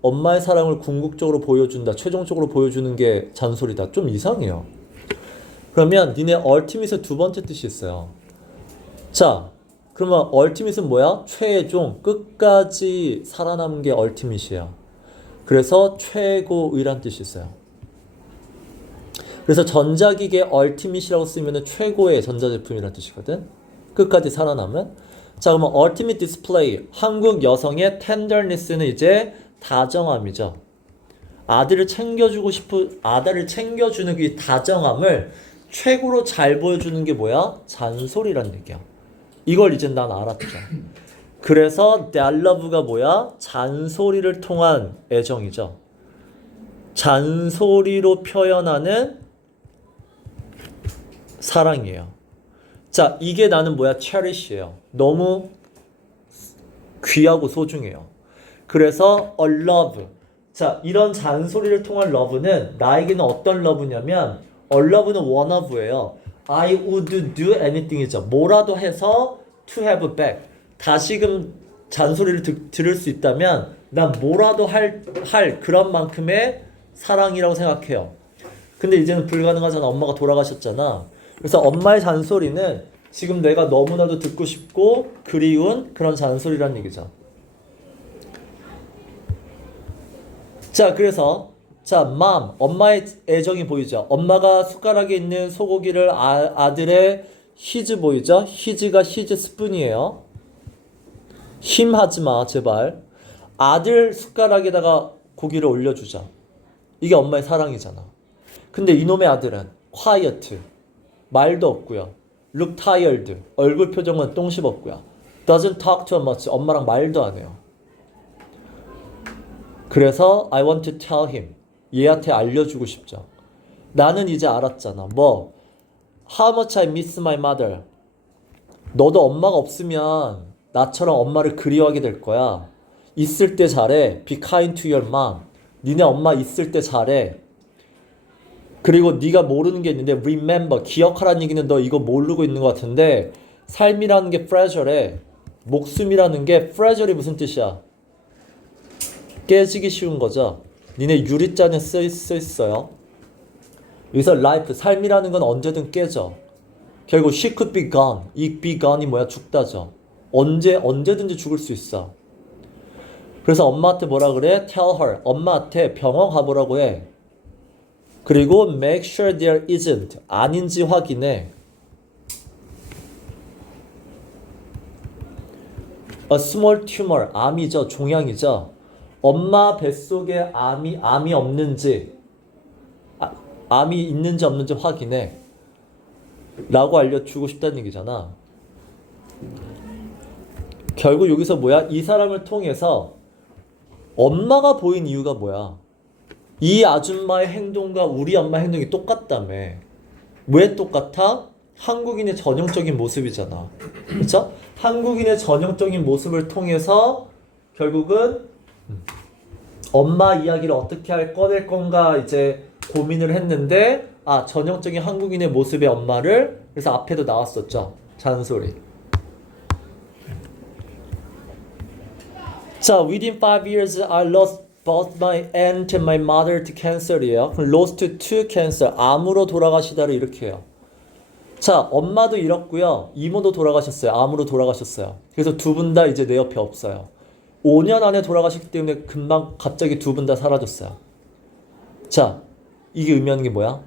엄마의 사랑을 궁극적으로 보여준다. 최종적으로 보여주는 게 잔소리다. 좀 이상해요. 그러면 니네 ultimate의 두 번째 뜻이 있어요. 자, 그러면 ultimate는 뭐야? 최종, 끝까지 살아남은 게 ultimate이야. 그래서 최고의란 뜻이 있어요. 그래서 전자기계 ultimate이라고 쓰면 최고의 전자제품이란 뜻이거든. 끝까지 살아남은. 자, 그러면 ultimate display 한국 여성의 tenderness는 이제 다정함이죠. 아들을 챙겨주는 그 다정함을 최고로 잘 보여주는 게 뭐야? 잔소리란 얘기야. 이걸 이제 난 알았죠. 그래서 that love가 뭐야? 잔소리를 통한 애정이죠. 잔소리로 표현하는 사랑이에요. 자, 이게 나는 뭐야? cherish예요. 너무 귀하고 소중해요. 그래서 a love. 자, 이런 잔소리를 통한 love는 나에게는 어떤 love냐면 a love는 one of예요. I would do anything이죠. 뭐라도 해서 to have back. 다시금 잔소리를 들을 수 있다면 난 뭐라도 할 그런 만큼의 사랑이라고 생각해요. 근데 이제는 불가능하잖아. 엄마가 돌아가셨잖아. 그래서 엄마의 잔소리는 지금 내가 너무나도 듣고 싶고 그리운 그런 잔소리란 얘기죠. 자, 그래서 자, mom, 엄마의 애정이 보이죠. 엄마가 숟가락에 있는 소고기를 아들의 his 보이죠. his가 his 스푼이에요. 힘하지 마, 제발. 아들 숟가락에다가 고기를 올려주자. 이게 엄마의 사랑이잖아. 근데 이놈의 아들은 quiet, 말도 없고요. look tired, 얼굴 표정은 똥 씹었고요. doesn't talk to much, 엄마랑 말도 안 해요. 그래서 I want to tell him, 얘한테 알려주고 싶죠. 나는 이제 알았잖아. 뭐 How much I miss my mother. 너도 엄마가 없으면 나처럼 엄마를 그리워하게 될 거야. 있을 때 잘해. Be kind to your mom. 니네 엄마 있을 때 잘해. 그리고 네가 모르는 게 있는데 remember, 기억하라는 얘기는 너 이거 모르고 있는 것 같은데 삶이라는 게 fragile해. 목숨이라는 게 fragile이 무슨 뜻이야? 깨지기 쉬운 거죠. 니네 유리잔에 쓰 있어요. 여기서 life, 삶이라는 건 언제든 깨져. 결국 she could be gone. 이 be gone이 뭐야? 죽다죠. 언제든지 죽을 수 있어. 그래서 엄마한테 뭐라 그래? Tell her. 엄마한테 병원 가보라고 해. 그리고 make sure there isn't. 아닌지 확인해. A small tumor. 암이죠. 종양이죠. 엄마 뱃속에 암이 없는지, 암이 있는지 없는지 확인해. 라고 알려주고 싶다는 얘기잖아. 결국 여기서 뭐야? 이 사람을 통해서 엄마가 보인 이유가 뭐야? 이 아줌마의 행동과 우리 엄마의 행동이 똑같다며. 왜 똑같아? 한국인의 전형적인 모습이잖아. 그렇죠? 한국인의 전형적인 모습을 통해서 결국은 엄마 이야기를 어떻게 꺼낼 건가 이제 고민을 했는데 전형적인 한국인의 모습의 엄마를 그래서 앞에도 나왔었죠. 잔소리. 자, within 5 years I lost both my aunt and my mother to cancer이에요. 그럼 lost to cancer. 암으로 돌아가시다를 이렇게 해요. 자, 엄마도 잃었고요. 이모도 돌아가셨어요. 암으로 돌아가셨어요. 그래서 두 분 다 이제 내 옆에 없어요. 5년 안에 돌아가셨기 때문에 금방 갑자기 두 분 다 사라졌어요. 자, 이게 의미하는 게 뭐야?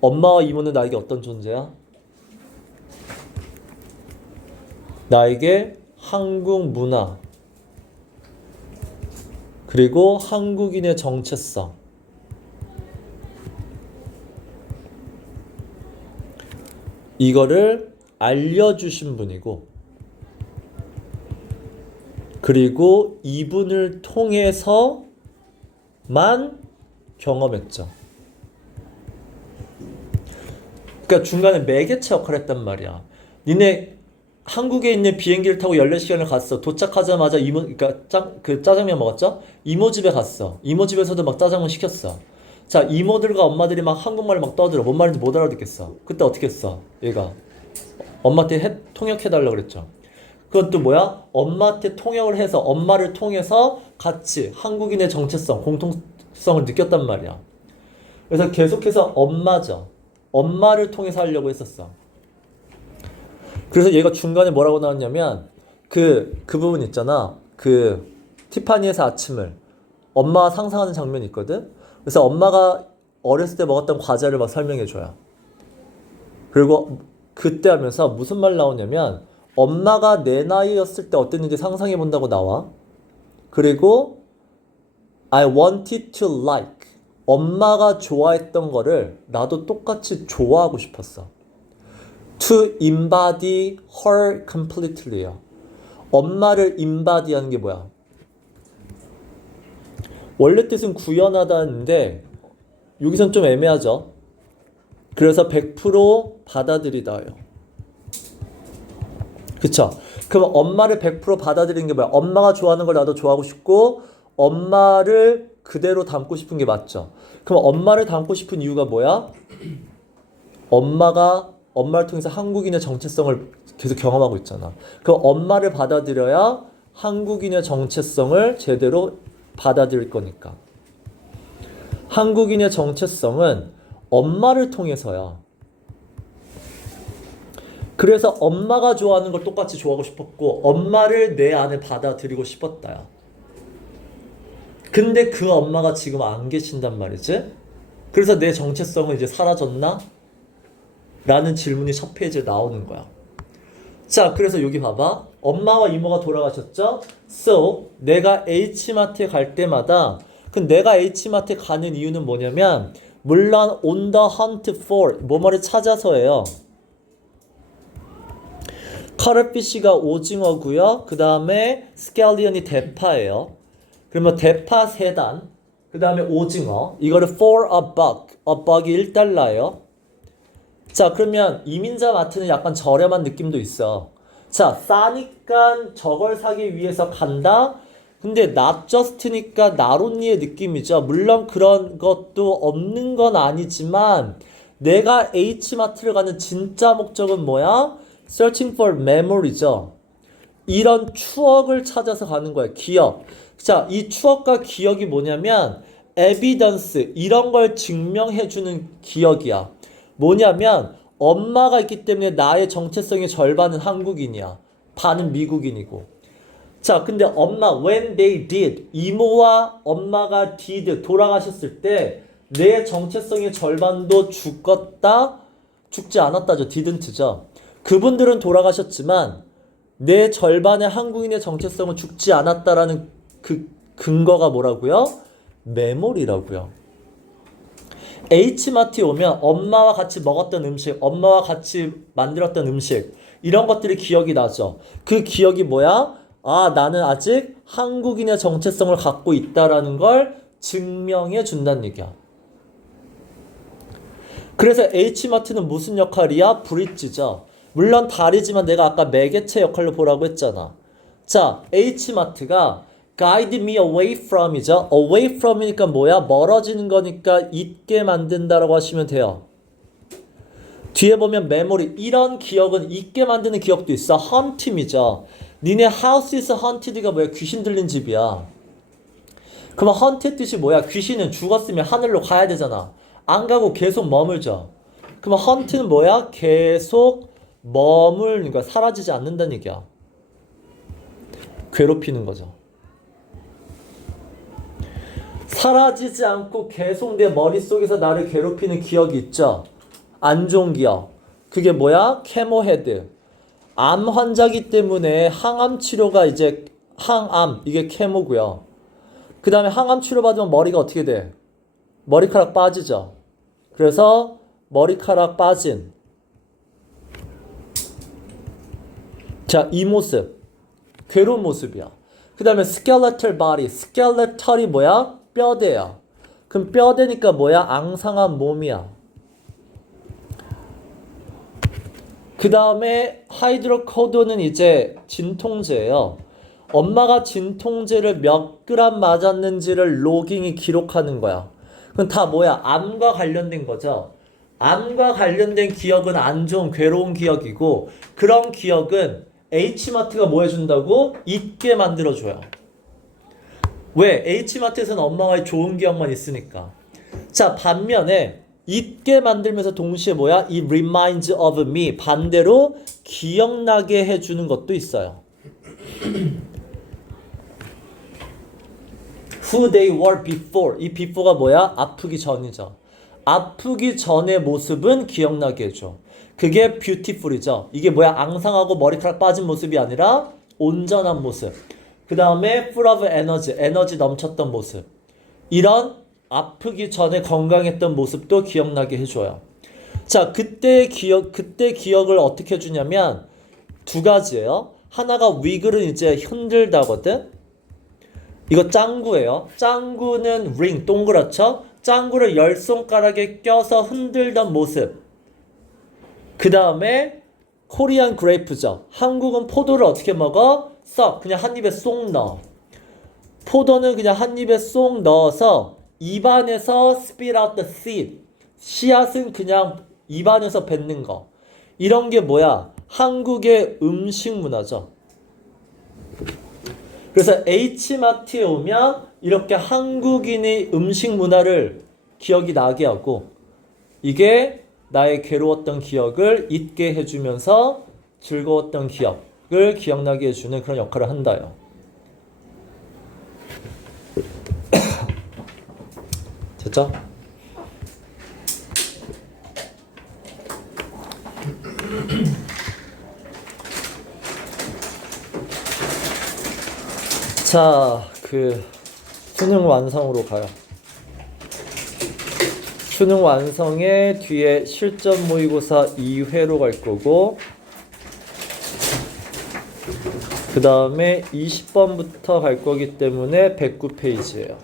엄마와 이모는 나에게 어떤 존재야? 나에게 한국 문화 그리고 한국인의 정체성 이거를 알려주신 분이고 그리고 이분을 통해서만 경험했죠. 그러니까 중간에 매개체 역할을 했단 말이야. 니네 한국에 있는 비행기를 타고 14시간을 갔어. 도착하자마자 그러니까 짜장면 먹었죠? 이모 집에 갔어. 이모 집에서도 막 짜장면 시켰어. 자, 이모들과 엄마들이 막 한국말을 막 떠들어. 뭔 말인지 못 알아듣겠어. 그때 어떻게 했어? 얘가 엄마한테 통역해달라고 그랬죠. 그건 또 뭐야? 엄마한테 통역을 해서 엄마를 통해서 같이 한국인의 정체성, 공통성을 느꼈단 말이야. 그래서 계속해서 엄마죠. 엄마를 통해서 하려고 했었어. 그래서 얘가 중간에 뭐라고 나왔냐면 그 부분 있잖아. 그 티파니에서 아침을 엄마가 상상하는 장면이 있거든. 그래서 엄마가 어렸을 때 먹었던 과자를 막 설명해줘요. 그리고 그때 하면서 무슨 말 나오냐면 엄마가 내 나이였을 때 어땠는지 상상해본다고 나와. 그리고 I wanted to like 엄마가 좋아했던 거를 나도 똑같이 좋아하고 싶었어. To embody her completely요. 엄마를 embody하는 게 뭐야? 원래 뜻은 구현하다는데 여기선 좀 애매하죠. 그래서 100% 받아들이다예요. 그쵸? 그럼 엄마를 100% 받아들이는 게 뭐야? 엄마가 좋아하는 걸 나도 좋아하고 싶고 엄마를 그대로 담고 싶은 게 맞죠? 그럼 엄마를 담고 싶은 이유가 뭐야? 엄마를 통해서 한국인의 정체성을 계속 경험하고 있잖아. 그럼 엄마를 받아들여야 한국인의 정체성을 제대로 받아들일 거니까. 한국인의 정체성은 엄마를 통해서야. 그래서 엄마가 좋아하는 걸 똑같이 좋아하고 싶었고 엄마를 내 안에 받아들이고 싶었다야. 근데 그 엄마가 지금 안 계신단 말이지. 그래서 내 정체성은 이제 사라졌나? 라는 질문이 첫 페이지에 나오는 거야. 자, 그래서 여기 봐봐. 엄마와 이모가 돌아가셨죠? So, 내가 H마트에 갈 때마다 내가 H마트에 가는 이유는 뭐냐면 물론 on the hunt for 뭐뭐를 찾아서예요. 카르피쉬가 오징어고요. 그 다음에 스켈리언이 대파예요. 그러면 대파 3단, 그 다음에 오징어. 이거를 for a buck. a buck이 1달러예요. 자, 그러면 이민자 마트는 약간 저렴한 느낌도 있어. 자, 싸니까 저걸 사기 위해서 간다? 근데 not just니까 나론니의 느낌이죠. 물론 그런 것도 없는 건 아니지만 내가 H마트를 가는 진짜 목적은 뭐야? Searching for memory죠. 이런 추억을 찾아서 가는 거야. 기억. 자, 이 추억과 기억이 뭐냐면 evidence, 이런 걸 증명해주는 기억이야. 뭐냐면 엄마가 있기 때문에 나의 정체성의 절반은 한국인이야. 반은 미국인이고. 자, 근데 엄마 when they did, 이모와 엄마가 did, 돌아가셨을 때 내 정체성의 절반도 죽지 않았다죠. didn't죠. 그분들은 돌아가셨지만 내 절반의 한국인의 정체성은 죽지 않았다라는 그 근거가 뭐라고요? 메모리라고요. H마트에 오면 엄마와 같이 먹었던 음식, 엄마와 같이 만들었던 음식, 이런 것들이 기억이 나죠. 그 기억이 뭐야? 아, 나는 아직 한국인의 정체성을 갖고 있다라는 걸 증명해 준다는 얘기야. 그래서 H마트는 무슨 역할이야? 브릿지죠. 물론 다르지만 내가 아까 매개체 역할로 보라고 했잖아. 자, H마트가 guide me away from이죠. away from이니까 뭐야? 멀어지는 거니까 잊게 만든다라고 하시면 돼요. 뒤에 보면 메모리 이런 기억은 잊게 만드는 기억도 있어. 헌팀이죠. 니네 house is haunted가 뭐야? 귀신 들린 집이야. 그러면 haunted 뜻이 뭐야? 귀신은 죽었으면 하늘로 가야 되잖아. 안 가고 계속 머물죠. 그러면 haunt는 뭐야? 계속 머물니까 사라지지 않는다는 얘기야. 괴롭히는 거죠. 사라지지 않고 계속 내 머릿속에서 나를 괴롭히는 기억이 있죠. 안 좋은 기억. 그게 뭐야? 케모헤드. 암 환자기 때문에 항암 치료가 이제 항암 이게 케모고요. 그 다음에 항암 치료 받으면 머리가 어떻게 돼? 머리카락 빠지죠. 그래서 머리카락 빠진. 자, 이 모습. 괴로운 모습이야. 그 다음에 skeletal body. skeletal이 뭐야? 뼈대야. 그럼 뼈대니까 뭐야? 앙상한 몸이야. 그 다음에 하이드로코도는 이제 진통제예요. 엄마가 진통제를 몇 그램 맞았는지를 로깅이 기록하는 거야. 그건 다 뭐야? 암과 관련된 거죠. 암과 관련된 기억은 안 좋은 괴로운 기억이고 그런 기억은 H마트가 뭐 해준다고? 잊게 만들어줘요. 왜? H마트에서는 엄마와의 좋은 기억만 있으니까. 자, 반면에 잊게 만들면서 동시에 뭐야? 이 reminds of me 반대로 기억나게 해주는 것도 있어요. Who they were before. 이 before가 뭐야? 아프기 전이죠. 아프기 전의 모습은 기억나게 해줘. 그게 beautiful이죠. 이게 뭐야? 앙상하고 머리카락 빠진 모습이 아니라 온전한 모습. 그 다음에 full of energy. 에너지 넘쳤던 모습. 이런 아프기 전에 건강했던 모습도 기억나게 해줘요. 자, 그때 기억을 어떻게 해주냐면 두 가지예요. 하나가 위글은 이제 흔들다거든. 이거 짱구예요. 짱구는 ring, 동그랗죠? 짱구를 열 손가락에 껴서 흔들던 모습. 그 다음에 코리안 그레이프죠. 한국은 포도를 어떻게 먹어? 썩, 그냥 한 입에 쏙 넣어. 포도는 그냥 한 입에 쏙 넣어서 입안에서 spit out the seed. 씨앗은 그냥 입안에서 뱉는 거. 이런 게 뭐야? 한국의 음식 문화죠. 그래서 H마트에 오면 이렇게 한국인의 음식 문화를 기억이 나게 하고 이게 나의 괴로웠던 기억을 잊게 해주면서 즐거웠던 기억을 기억나게 해주는 그런 역할을 한다요. 됐죠? 자, 수능 완성으로 가요. 수능 완성에 뒤에 실전 모의고사 2회로 갈 거고 그 다음에 20번부터 갈 거기 때문에 109페이지예요.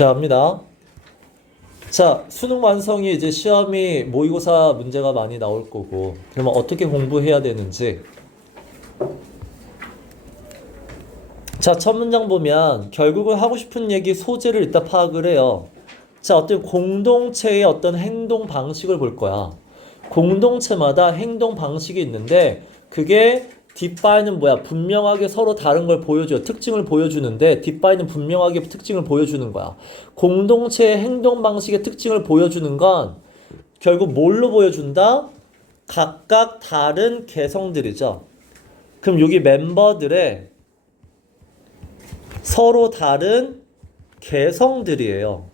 자, 합니다. 자, 수능 완성이 이제 시험이 모의고사 문제가 많이 나올 거고 그러면 어떻게 공부해야 되는지 자, 첫 문장 보면 결국은 하고 싶은 얘기 소재를 일단 파악을 해요. 자, 어떤 공동체의 어떤 행동 방식을 볼 거야. 공동체마다 행동 방식이 있는데 그게 뒷바이는 뭐야? 분명하게 서로 다른 걸 보여줘요. 특징을 보여주는데 뒷바이는 분명하게 특징을 보여주는 거야. 공동체의 행동 방식의 특징을 보여주는 건 결국 뭘로 보여준다? 각각 다른 개성들이죠. 그럼 여기 멤버들의 서로 다른 개성들이에요.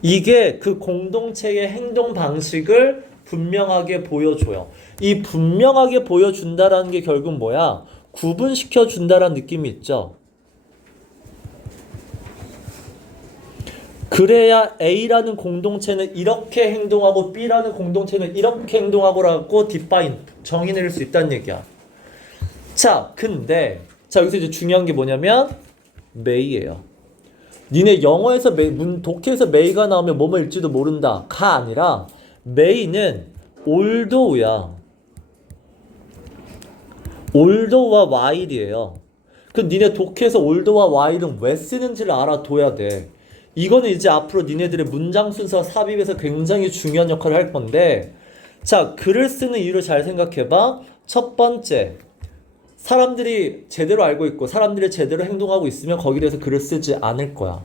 이게 그 공동체의 행동 방식을 분명하게 보여줘요. 이 분명하게 보여준다라는 게 결국 뭐야? 구분시켜 준다라는 느낌이 있죠. 그래야 A라는 공동체는 이렇게 행동하고 B라는 공동체는 이렇게 행동하고라고 뒷바인 정의 내릴 수 있다는 얘기야. 자, 근데 자 여기서 이제 중요한 게 뭐냐면 may예요. 니네 영어에서 독해에서 may가 나오면 뭐뭐 일지도 모른다 가 아니라 may는 although야. although와 while이에요. 그 니네 독해에서 although와 while은 왜 쓰는지를 알아둬야 돼. 이거는 이제 앞으로 니네들의 문장 순서 삽입에서 굉장히 중요한 역할을 할 건데, 자, 글을 쓰는 이유를 잘 생각해봐. 첫 번째, 사람들이 제대로 알고 있고 사람들이 제대로 행동하고 있으면 거기에 대해서 글을 쓰지 않을 거야.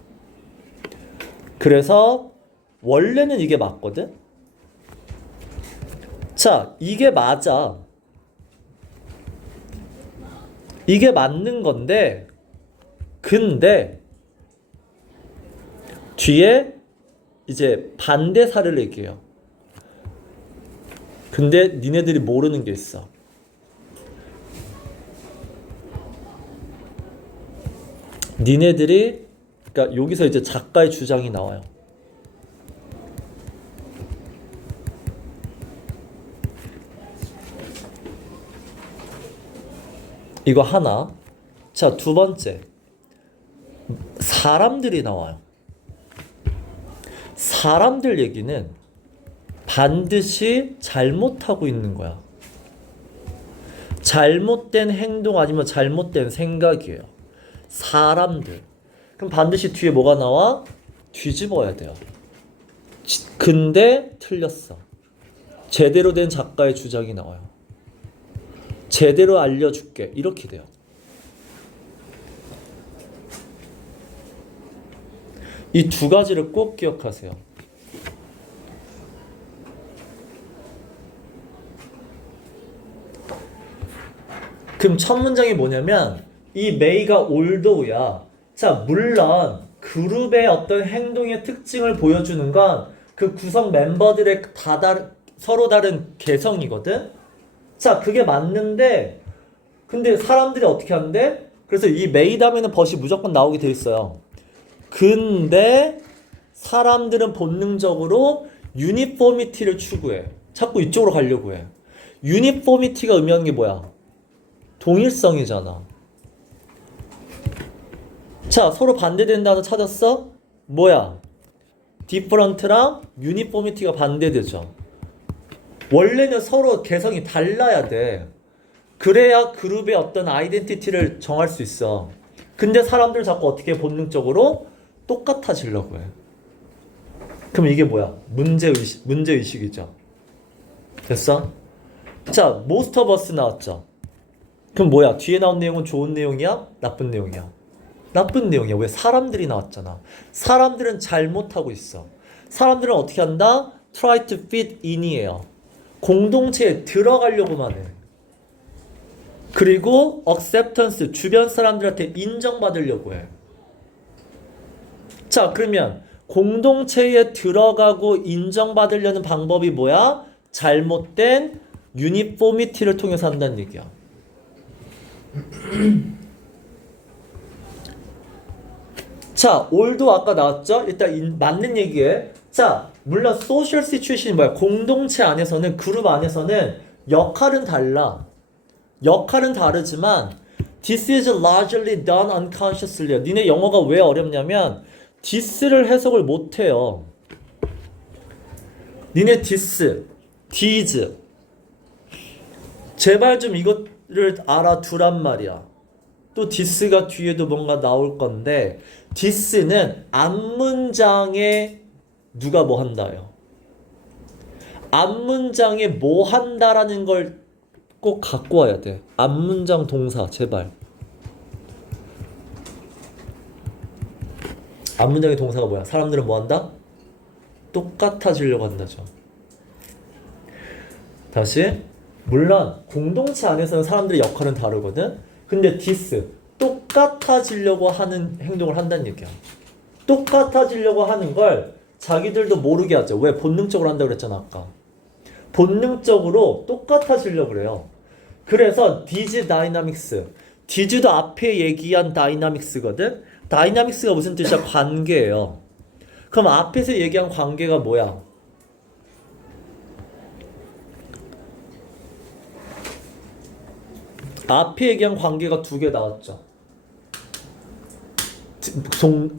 그래서 원래는 이게 맞거든. 자, 이게 맞아. 이게 맞는 건데, 근데 뒤에 이제 반대사를 얘기해요. 근데 니네들이 모르는 게 있어. 니네들이, 그러니까 여기서 이제 작가의 주장이 나와요. 이거 하나. 자, 두 번째. 사람들이 나와요. 사람들 얘기는 반드시 잘못하고 있는 거야. 잘못된 행동 아니면 잘못된 생각이에요. 사람들. 그럼 반드시 뒤에 뭐가 나와? 뒤집어야 돼요. 근데 틀렸어. 제대로 된 작가의 주장이 나와요. 제대로 알려줄게. 이렇게 돼요. 이 두 가지를 꼭 기억하세요. 그럼 첫 문장이 뭐냐면 이 may가 although야. 자, 물론 그룹의 어떤 행동의 특징을 보여주는 건 그 구성 멤버들의 서로 다른 개성이거든. 자, 그게 맞는데 근데 사람들이 어떻게 하는데? 그래서 이 may 다음에는 벗이 무조건 나오게 돼 있어요. 근데 사람들은 본능적으로 유니포미티를 추구해. 자꾸 이쪽으로 가려고 해. 유니포미티가 의미하는 게 뭐야? 동일성이잖아. 자, 서로 반대되는 단어 찾았어? 뭐야? different랑 uniformity가 반대되죠. 원래는 서로 개성이 달라야 돼. 그래야 그룹의 어떤 아이덴티티를 정할 수 있어. 근데 사람들 자꾸 어떻게 본능적으로 똑같아지려고 해. 그럼 이게 뭐야? 문제의식이죠. 됐어? 자, most of us 나왔죠. 그럼 뭐야? 뒤에 나온 내용은 좋은 내용이야? 나쁜 내용이야? 나쁜 내용이야. 왜? 사람들이 나왔잖아. 사람들은 잘못하고 있어. 사람들은 어떻게 한다? try to fit in이에요. 공동체에 들어가려고만 해. 그리고 acceptance, 주변 사람들한테 인정받으려고 해. 자, 그러면 공동체에 들어가고 인정받으려는 방법이 뭐야? 잘못된 유니포미티를 통해서 한다는 얘기야. 자, 올도 아까 나왔죠? 일단 맞는 얘기에. 자, 물론 social situation이 뭐야? 공동체 안에서는, 그룹 안에서는 역할은 달라. 역할은 다르지만 this is largely done unconsciously. 니네 영어가 왜 어렵냐면 this를 해석을 못해요. 니네 this, these 제발 좀 이것을 알아두란 말이야. 또 this가 뒤에도 뭔가 나올 건데 this는 앞문장에 누가 뭐 한다요. 앞문장에 뭐 한다라는 걸 꼭 갖고 와야 돼. 앞문장 동사 제발. 앞문장의 동사가 뭐야? 사람들은 뭐 한다? 똑같아지려고 한다죠. 다시. 물론 공동체 안에서는 사람들의 역할은 다르거든. 근데 this 똑같아지려고 하는 행동을 한다는 얘기야. 똑같아지려고 하는 걸 자기들도 모르게 하죠. 왜? 본능적으로 한다고 그랬잖아 아까. 본능적으로 똑같아지려고 그래요. 그래서 these dynamics, these도 앞에 얘기한 dynamics거든. dynamics가 무슨 뜻이야? 관계예요. 그럼 앞에서 얘기한 관계가 뭐야? 앞에 얘기한 관계가 두 개 나왔죠.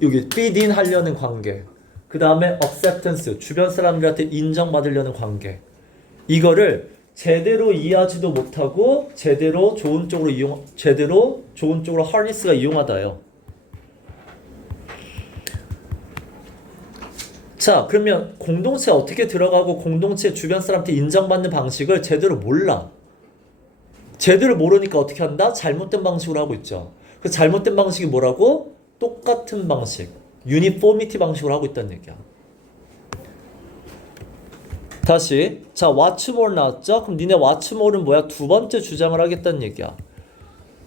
여기 fit in 하려는 관계. 그 다음에 acceptance, 주변 사람들한테 인정받으려는 관계. 이거를 제대로 이해하지도 못하고 제대로 좋은 쪽으로 harness가 이용하다요. 자, 그러면 공동체에 어떻게 들어가고 공동체 주변 사람한테 인정받는 방식을 제대로 몰라. 제대로 모르니까 어떻게 한다? 잘못된 방식으로 하고 있죠. 그 잘못된 방식이 뭐라고? 똑같은 방식, 유니포미티 방식으로 하고 있다는 얘기야. 다시, 자, what's more 나왔죠? 그럼 니네 what's more는 뭐야? 두 번째 주장을 하겠다는 얘기야.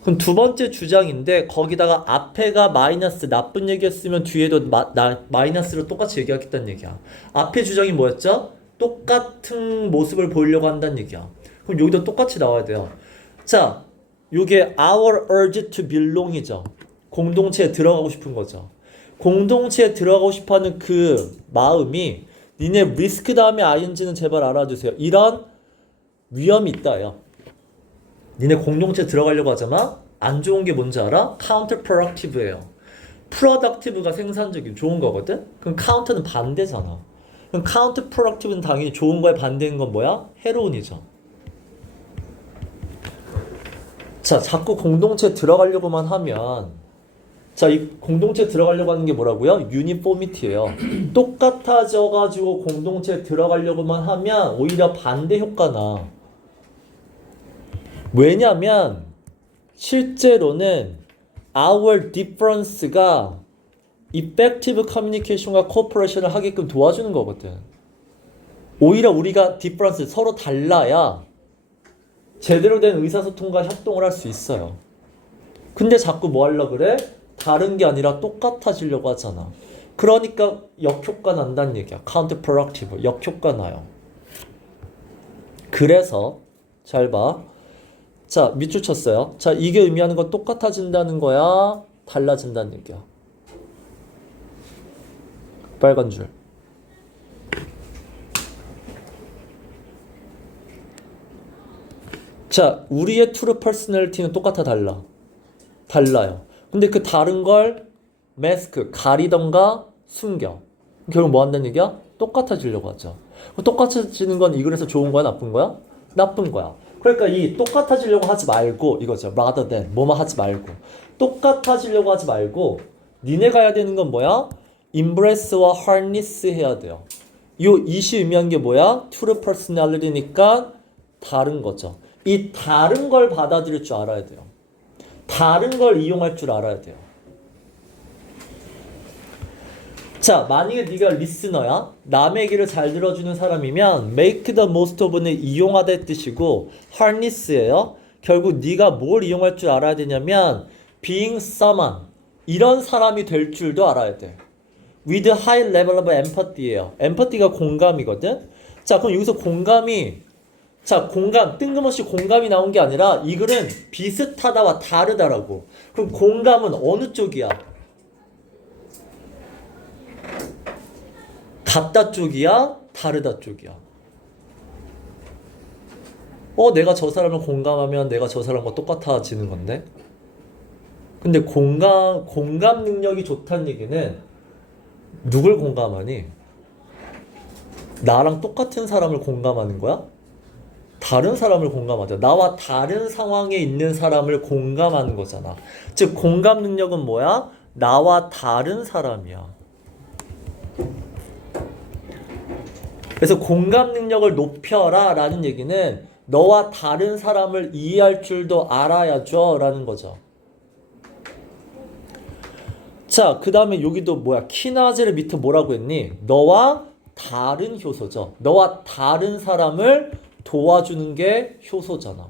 그럼 두 번째 주장인데 거기다가 앞에가 마이너스 나쁜 얘기였으면 뒤에도 마이너스로 똑같이 얘기하겠다는 얘기야. 앞에 주장이 뭐였죠? 똑같은 모습을 보이려고 한다는 얘기야. 그럼 여기도 똑같이 나와야 돼요. 자, 요게 our urge to belong이죠. 공동체에 들어가고 싶은 거죠. 공동체에 들어가고 싶어하는 그 마음이 니네 리스크 다음에 ing는 제발 알아주세요. 이런 위험이 있다요. 니네 공동체에 들어가려고 하잖아. 안 좋은 게 뭔지 알아? counterproductive예요. productive가 생산적인 좋은 거거든. 그럼 counter는 반대잖아. 그럼 counterproductive는 당연히 좋은 거에 반대인 건 뭐야? 해로운이죠. 자, 자꾸 공동체에 들어가려고만 하면, 자, 이 공동체에 들어가려고 하는 게 뭐라고요? 유니포미티예요. 똑같아져가지고 공동체에 들어가려고만 하면 오히려 반대 효과나. 왜냐면 실제로는 our difference가 effective communication과 cooperation을 하게끔 도와주는 거거든. 오히려 우리가 difference 서로 달라야 제대로 된 의사소통과 협동을 할 수 있어요. 근데 자꾸 뭐 하려고 그래? 다른 게 아니라 똑같아지려고 하잖아. 그러니까 역효과 난다는 얘기야. counterproductive, 역효과 나요. 그래서 잘 봐. 자, 밑줄 쳤어요. 자, 이게 의미하는 건 똑같아진다는 거야? 달라진다는 얘기야. 빨간 줄. 자, 우리의 true personality는 똑같아 달라. 달라요. 근데 그 다른 걸 마스크, 가리던가 숨겨. 결국 뭐 한다는 얘기야? 똑같아지려고 하죠. 똑같아지는 건 이 글에서 좋은 거야? 나쁜 거야? 나쁜 거야. 그러니까 이 똑같아지려고 하지 말고 이거죠. rather than 뭐만 하지 말고 똑같아지려고 하지 말고 니네가 해야 되는 건 뭐야? embrace와 harness 해야 돼요. 요 이시 의미한 게 뭐야? true personality니까 다른 거죠. 이 다른 걸 받아들일 줄 알아야 돼요. 다른 걸 이용할 줄 알아야 돼요. 자, 만약에 네가 리스너야, 남의 얘기를 잘 들어주는 사람이면 make the most of는 이용하다의 뜻이고 harness예요. 결국 네가 뭘 이용할 줄 알아야 되냐면 being someone, 이런 사람이 될 줄도 알아야 돼. with high level of empathy예요. empathy가 공감이거든. 자, 그럼 여기서 공감이, 자, 공감, 뜬금없이 공감이 나온 게 아니라 이 글은 비슷하다와 다르다라고. 그럼 공감은 어느 쪽이야? 같다 쪽이야? 다르다 쪽이야? 내가 저 사람을 공감하면 내가 저 사람과 똑같아지는 건데? 근데 공감 능력이 좋다는 얘기는 누굴 공감하니? 나랑 똑같은 사람을 공감하는 거야? 다른 사람을 공감하죠. 나와 다른 상황에 있는 사람을 공감하는 거잖아. 즉 공감 능력은 뭐야? 나와 다른 사람이야. 그래서 공감 능력을 높여라 라는 얘기는 너와 다른 사람을 이해할 줄도 알아야죠 라는 거죠. 자, 그 다음에 여기도 뭐야? 키나제를 밑에 뭐라고 했니? 너와 다른 효소죠. 너와 다른 사람을 도와주는 게 효소잖아.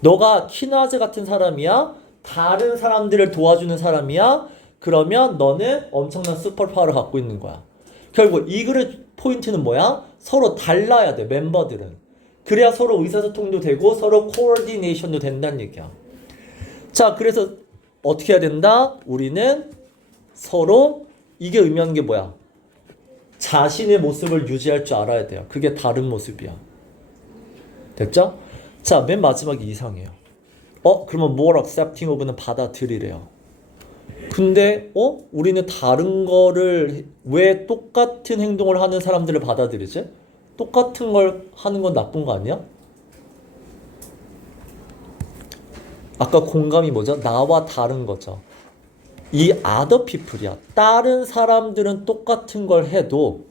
너가 키나제 같은 사람이야? 다른 사람들을 도와주는 사람이야? 그러면 너는 엄청난 슈퍼파워를 갖고 있는 거야. 결국 이 글의 포인트는 뭐야? 서로 달라야 돼, 멤버들은. 그래야 서로 의사소통도 되고 서로 코어디네이션도 된다는 얘기야. 자, 그래서 어떻게 해야 된다? 우리는 서로, 이게 의미하는 게 뭐야? 자신의 모습을 유지할 줄 알아야 돼요. 그게 다른 모습이야. 됐죠? 자, 맨 마지막이 이상해요. 그러면 more accepting of는 받아들이래요. 근데 우리는 다른 거를 왜 똑같은 행동을 하는 사람들을 받아들이지? 똑같은 걸 하는 건 나쁜 거 아니야? 아까 공감이 뭐죠? 나와 다른 거죠. 이 other people이야. 다른 사람들은 똑같은 걸 해도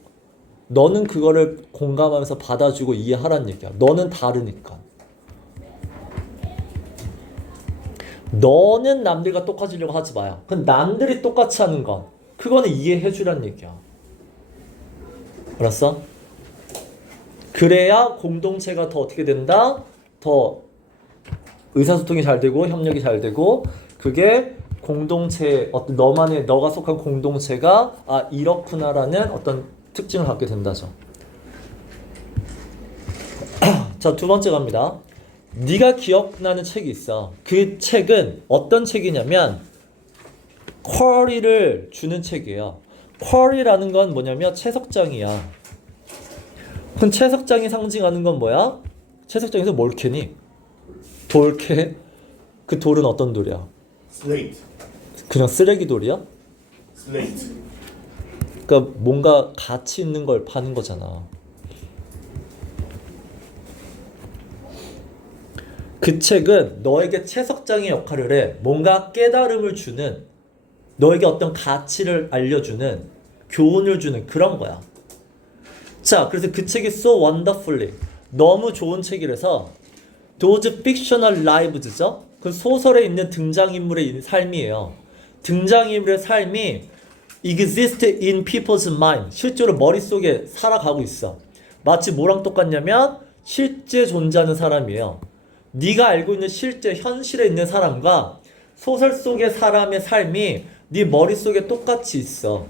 너는 그거를 공감하면서 받아주고 이해하란 얘기야. 너는 다르니까. 너는 남들과 똑같으려고 하지 마요. 그럼 남들이 똑같이 하는 건 그거는 이해해주란 얘기야. 알았어? 그래야 공동체가 더 어떻게 된다? 더 의사소통이 잘 되고 협력이 잘 되고 그게 공동체 어떤 너만의 너가 속한 공동체가 이렇구나라는 어떤 특징을 갖게 된다죠. 자, 두 번째 갑니다. 네가 기억나는 책이 있어. 그 책은 어떤 책이냐면 쿼리를 주는 책이에요. 쿼리라는 건 뭐냐면 채석장이야. 그럼 채석장이 상징하는 건 뭐야? 채석장에서 뭘 캐니? 돌 캐? 그 돌은 어떤 돌이야? 슬레이트. 그냥 쓰레기 돌이야? 슬레이트. 그러니까 뭔가 가치 있는 걸 파는 거잖아. 그 책은 너에게 채석장의 역할을 해. 뭔가 깨달음을 주는, 너에게 어떤 가치를 알려주는, 교훈을 주는 그런 거야. 자, 그래서 그 책이 so wonderfully 너무 좋은 책이라서 those fictional lives죠. 그 소설에 있는 등장인물의 삶이에요. 등장인물의 삶이 exist in people's mind. 실제로 머릿속에 살아가고 있어. 마치 뭐랑 똑같냐면 실제 존재하는 사람이에요. 네가 알고 있는 실제 현실에 있는 사람과 소설 속의 사람의 삶이 네 머릿속에 똑같이 있어.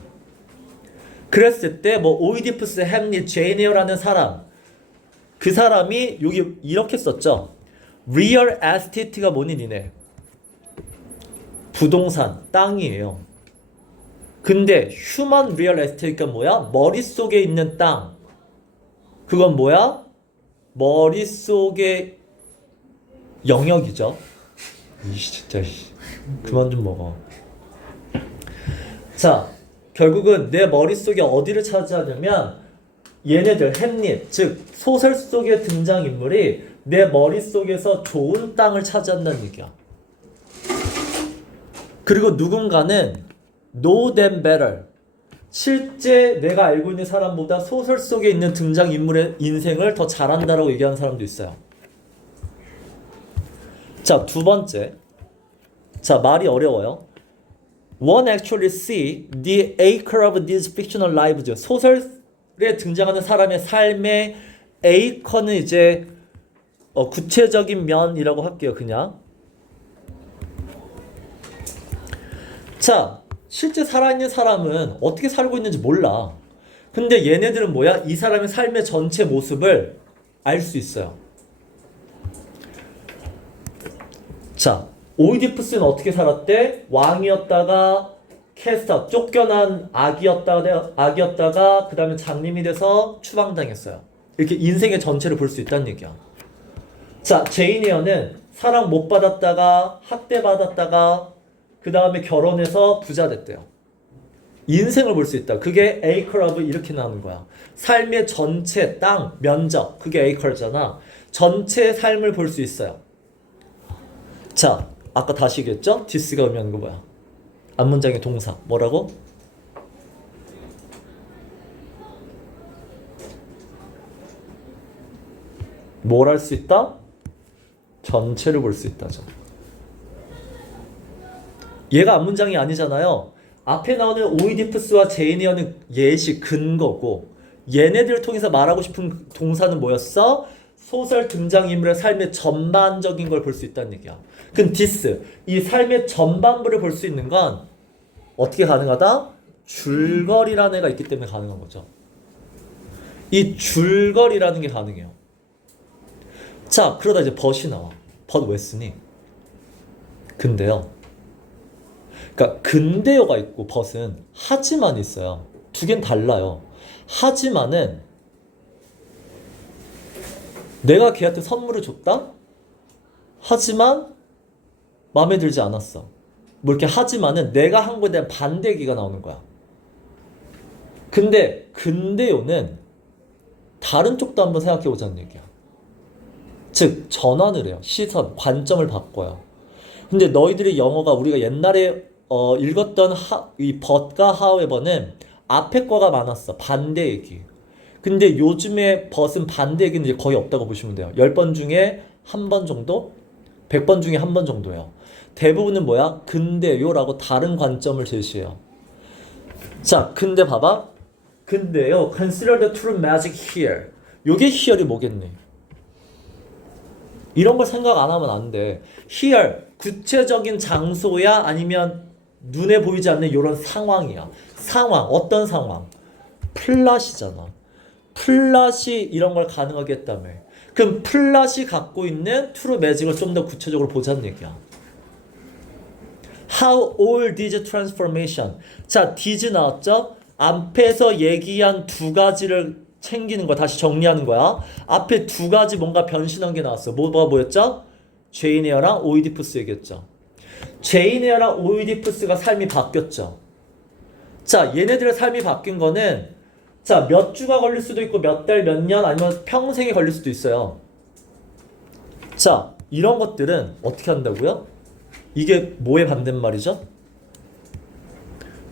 그랬을 때 뭐 오이디푸스, 햄릿, 제인 에어라는 사람, 그 사람이 여기 이렇게 썼죠. Real estate가 뭐니 니네? 부동산, 땅이에요. 근데 human real estate가 뭐야? 머릿속에 있는 땅. 그건 뭐야? 머릿속의 영역이죠. 진짜 그만 좀 먹어. 자, 결국은 내 머릿속에 어디를 차지하냐면 얘네들 햄릿, 즉 소설 속의 등장인물이 내 머릿속에서 좋은 땅을 차지한다는 얘기야. 그리고 누군가는 know them better. 실제 내가 알고 있는 사람보다 소설 속에 있는 등장인물의 인생을 더 잘한다라고 얘기하는 사람도 있어요. 자, 두 번째. 자, 말이 어려워요. One actually see the acre of these fictional lives. 소설에 등장하는 사람의 삶의 acre는 이제 구체적인 면이라고 할게요. 그냥. 자, 실제 살아있는 사람은 어떻게 살고 있는지 몰라. 근데 얘네들은 뭐야? 이 사람의 삶의 전체 모습을 알 수 있어요. 자, 오이디푸스는 어떻게 살았대? 왕이었다가 캐스터, 쫓겨난 악이었다가 그 다음에 장님이 돼서 추방당했어요. 이렇게 인생의 전체를 볼 수 있다는 얘기야. 자, 제인 에어는 사랑 못 받았다가 학대받았다가 그 다음에 결혼해서 부자 됐대요. 인생을 볼 수 있다. 그게 acre of 이렇게 나오는 거야. 삶의 전체 땅, 면적, 그게 acre잖아. 전체 삶을 볼 수 있어요. 자, 아까 다시 얘기했죠? this가 의미하는 거 뭐야? 앞문장의 동사 뭐라고? 뭘 할 수 있다? 전체를 볼 수 있다죠. 얘가 앞문장이 아니잖아요. 앞에 나오는 오이디푸스와 제인 에어는 예시, 근거고 얘네들을 통해서 말하고 싶은 동사는 뭐였어? 소설 등장인물의 삶의 전반적인 걸 볼 수 있다는 얘기야. 그럼 this, 이 삶의 전반부를 볼 수 있는 건 어떻게 가능하다? 줄거리라는 애가 있기 때문에 가능한 거죠. 이 줄거리라는 게 가능해요. 자, 그러다 이제 벗이 나와. 벗 왜 쓰니? 근데요. 그러니까 근데요가 있고 벗은 하지만 있어요. 두 개는 달라요. 하지만은 내가 걔한테 선물을 줬다? 하지만 마음에 들지 않았어. 뭐 이렇게 하지만은 내가 한 거에 대한 반대 얘기가 나오는 거야. 근데요는 다른 쪽도 한번 생각해 보자는 얘기야. 즉 전환을 해요. 시선, 관점을 바꿔요. 근데 너희들의 영어가 우리가 옛날에 읽었던 이 but과 however는 앞에 거가 많았어. 반대 얘기. 근데 요즘에 but은 반대 얘기는 이제 거의 없다고 보시면 돼요. 10번 중에 한 번 정도? 100번 중에 한 번 정도예요. 대부분은 뭐야? 근데요라고 다른 관점을 제시해요. 자, 근데 봐봐. 근데요, consider the true magic here. 요게 here이 뭐겠니? 이런 걸 생각 안 하면 안 돼. here, 구체적인 장소야? 아니면 눈에 보이지 않는 이런 상황이야. 상황, 어떤 상황? 플랫이잖아. 플랫이 이런 걸 가능하게 했다며. 그럼 플랫이 갖고 있는 true magic을 좀 더 구체적으로 보자는 얘기야. How all these transformation. 자, these 나왔죠? 앞에서 얘기한 두 가지를 챙기는 거 다시 정리하는 거야. 앞에 두 가지 뭔가 변신한 게 나왔어. 뭐가 보였죠? 제인 에어랑 오이디푸스 얘기했죠. 제인 에어랑 오이디푸스가 삶이 바뀌었죠. 자, 얘네들의 삶이 바뀐 거는 자, 몇 주가 걸릴 수도 있고 몇 달, 몇 년 아니면 평생이 걸릴 수도 있어요. 자, 이런 것들은 어떻게 한다고요? 이게 뭐의 반대말이죠?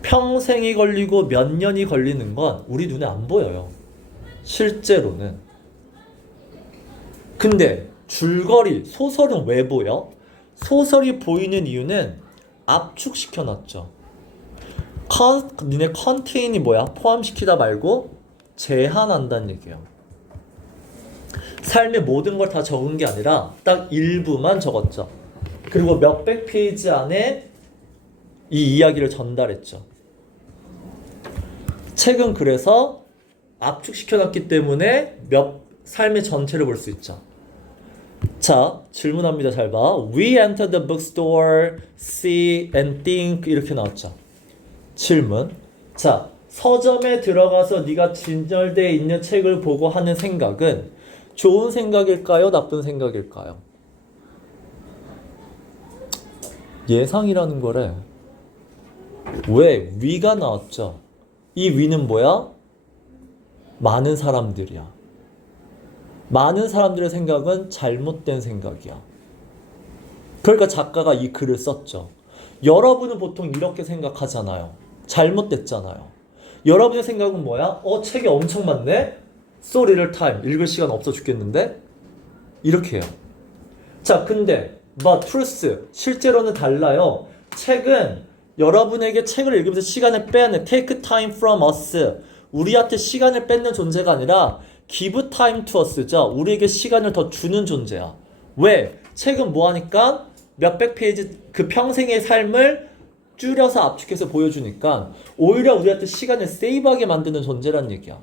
평생이 걸리고 몇 년이 걸리는 건 우리 눈에 안 보여요. 실제로는. 근데 줄거리, 소설은 왜 보여? 소설이 보이는 이유는 압축시켜 놨죠. 니네 컨테인이 뭐야? 포함시키다 말고 제한한다는 얘기예요. 삶의 모든 걸 다 적은 게 아니라 딱 일부만 적었죠. 그리고 몇백 페이지 안에 이 이야기를 전달했죠. 책은 그래서 압축시켜놨기 때문에 삶의 전체를 볼 수 있죠. 자, 질문합니다. 잘 봐. We enter the bookstore, see and think 이렇게 나왔죠. 질문. 자, 서점에 들어가서 네가 진열되어 있는 책을 보고 하는 생각은 좋은 생각일까요? 나쁜 생각일까요? 예상이라는 거래. 왜? 위가 나왔죠. 이 위는 뭐야? 많은 사람들이야. 많은 사람들의 생각은 잘못된 생각이야. 그러니까 작가가 이 글을 썼죠. 여러분은 보통 이렇게 생각하잖아요. 잘못됐잖아요. 여러분의 생각은 뭐야? 책이 엄청 많네? So little time. 읽을 시간 없어 죽겠는데? 이렇게 해요. 자, 근데 but truth. 실제로는 달라요. 책은 여러분에게 책을 읽으면서 시간을 빼는 take time from us. 우리한테 시간을 뺏는 존재가 아니라 give time to us죠. 우리에게 시간을 더 주는 존재야. 왜? 책은 뭐 하니까 몇백 페이지 그 평생의 삶을 줄여서 압축해서 보여주니까 오히려 우리한테 시간을 세이브하게 만드는 존재란 얘기야.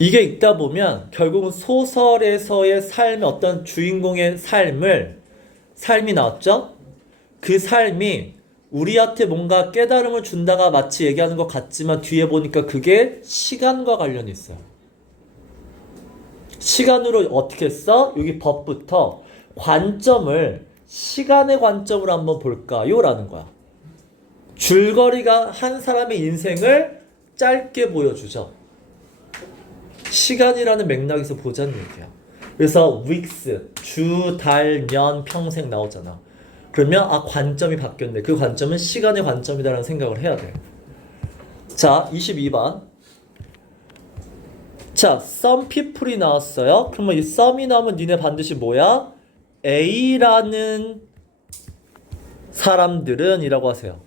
이게 읽다 보면 결국은 소설에서의 삶의 어떤 주인공의 삶이 나왔죠? 그 삶이 우리한테 뭔가 깨달음을 준다가 마치 얘기하는 것 같지만 뒤에 보니까 그게 시간과 관련이 있어요. 시간으로 어떻게 했어? 여기 법부터 관점을 시간의 관점으로 한번 볼까요? 라는 거야. 줄거리가 한 사람의 인생을 짧게 보여주죠. 시간이라는 맥락에서 보자는 얘기야. 그래서 weeks, 주, 달, 년, 평생 나오잖아. 그러면 관점이 바뀌었네. 그 관점은 시간의 관점이다라는 생각을 해야 돼. 자, 22번. 자, some people이 나왔어요. 그러면 이 some이 나오면 니네 반드시 뭐야? A라는 사람들은 이라고 하세요.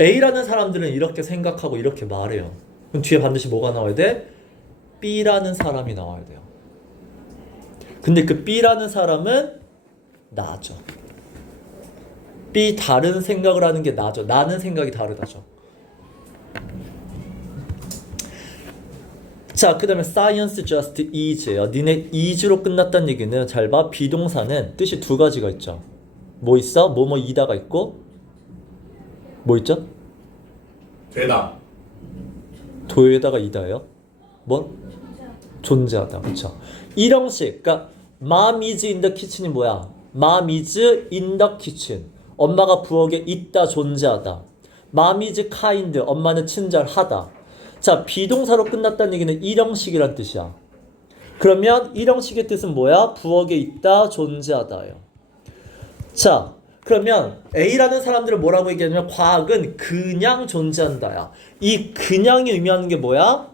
A라는 사람들은 이렇게 생각하고 이렇게 말해요. 그럼 뒤에 반드시 뭐가 나와야 돼? B라는 사람이 나와야 돼요. 근데 그 B라는 사람은 나죠. B 다른 생각을 하는 게 나죠. 나는 생각이 다르다죠. 자, 그 다음에 science just is예요. 니네 is로 끝났다는 얘기는 잘 봐. 비동사는 뜻이 두 가지가 있죠. 뭐 있어? 뭐뭐 이다가 있고 뭐 있죠? 되다. 도에다가 이다예요. 뭐? 존재하다. 그렇죠. 일형식. 그러니까 mom is in the kitchen이 뭐야? mom is in the kitchen. 엄마가 부엌에 있다, 존재하다. mom is kind. 엄마는 친절하다. 자, 비동사로 끝났다는 얘기는 일형식이란 뜻이야. 그러면 일형식의 뜻은 뭐야? 부엌에 있다, 존재하다예요. 자, 그러면 A라는 사람들을 뭐라고 얘기하냐면 과학은 그냥 존재한다야. 이 그냥이 의미하는 게 뭐야?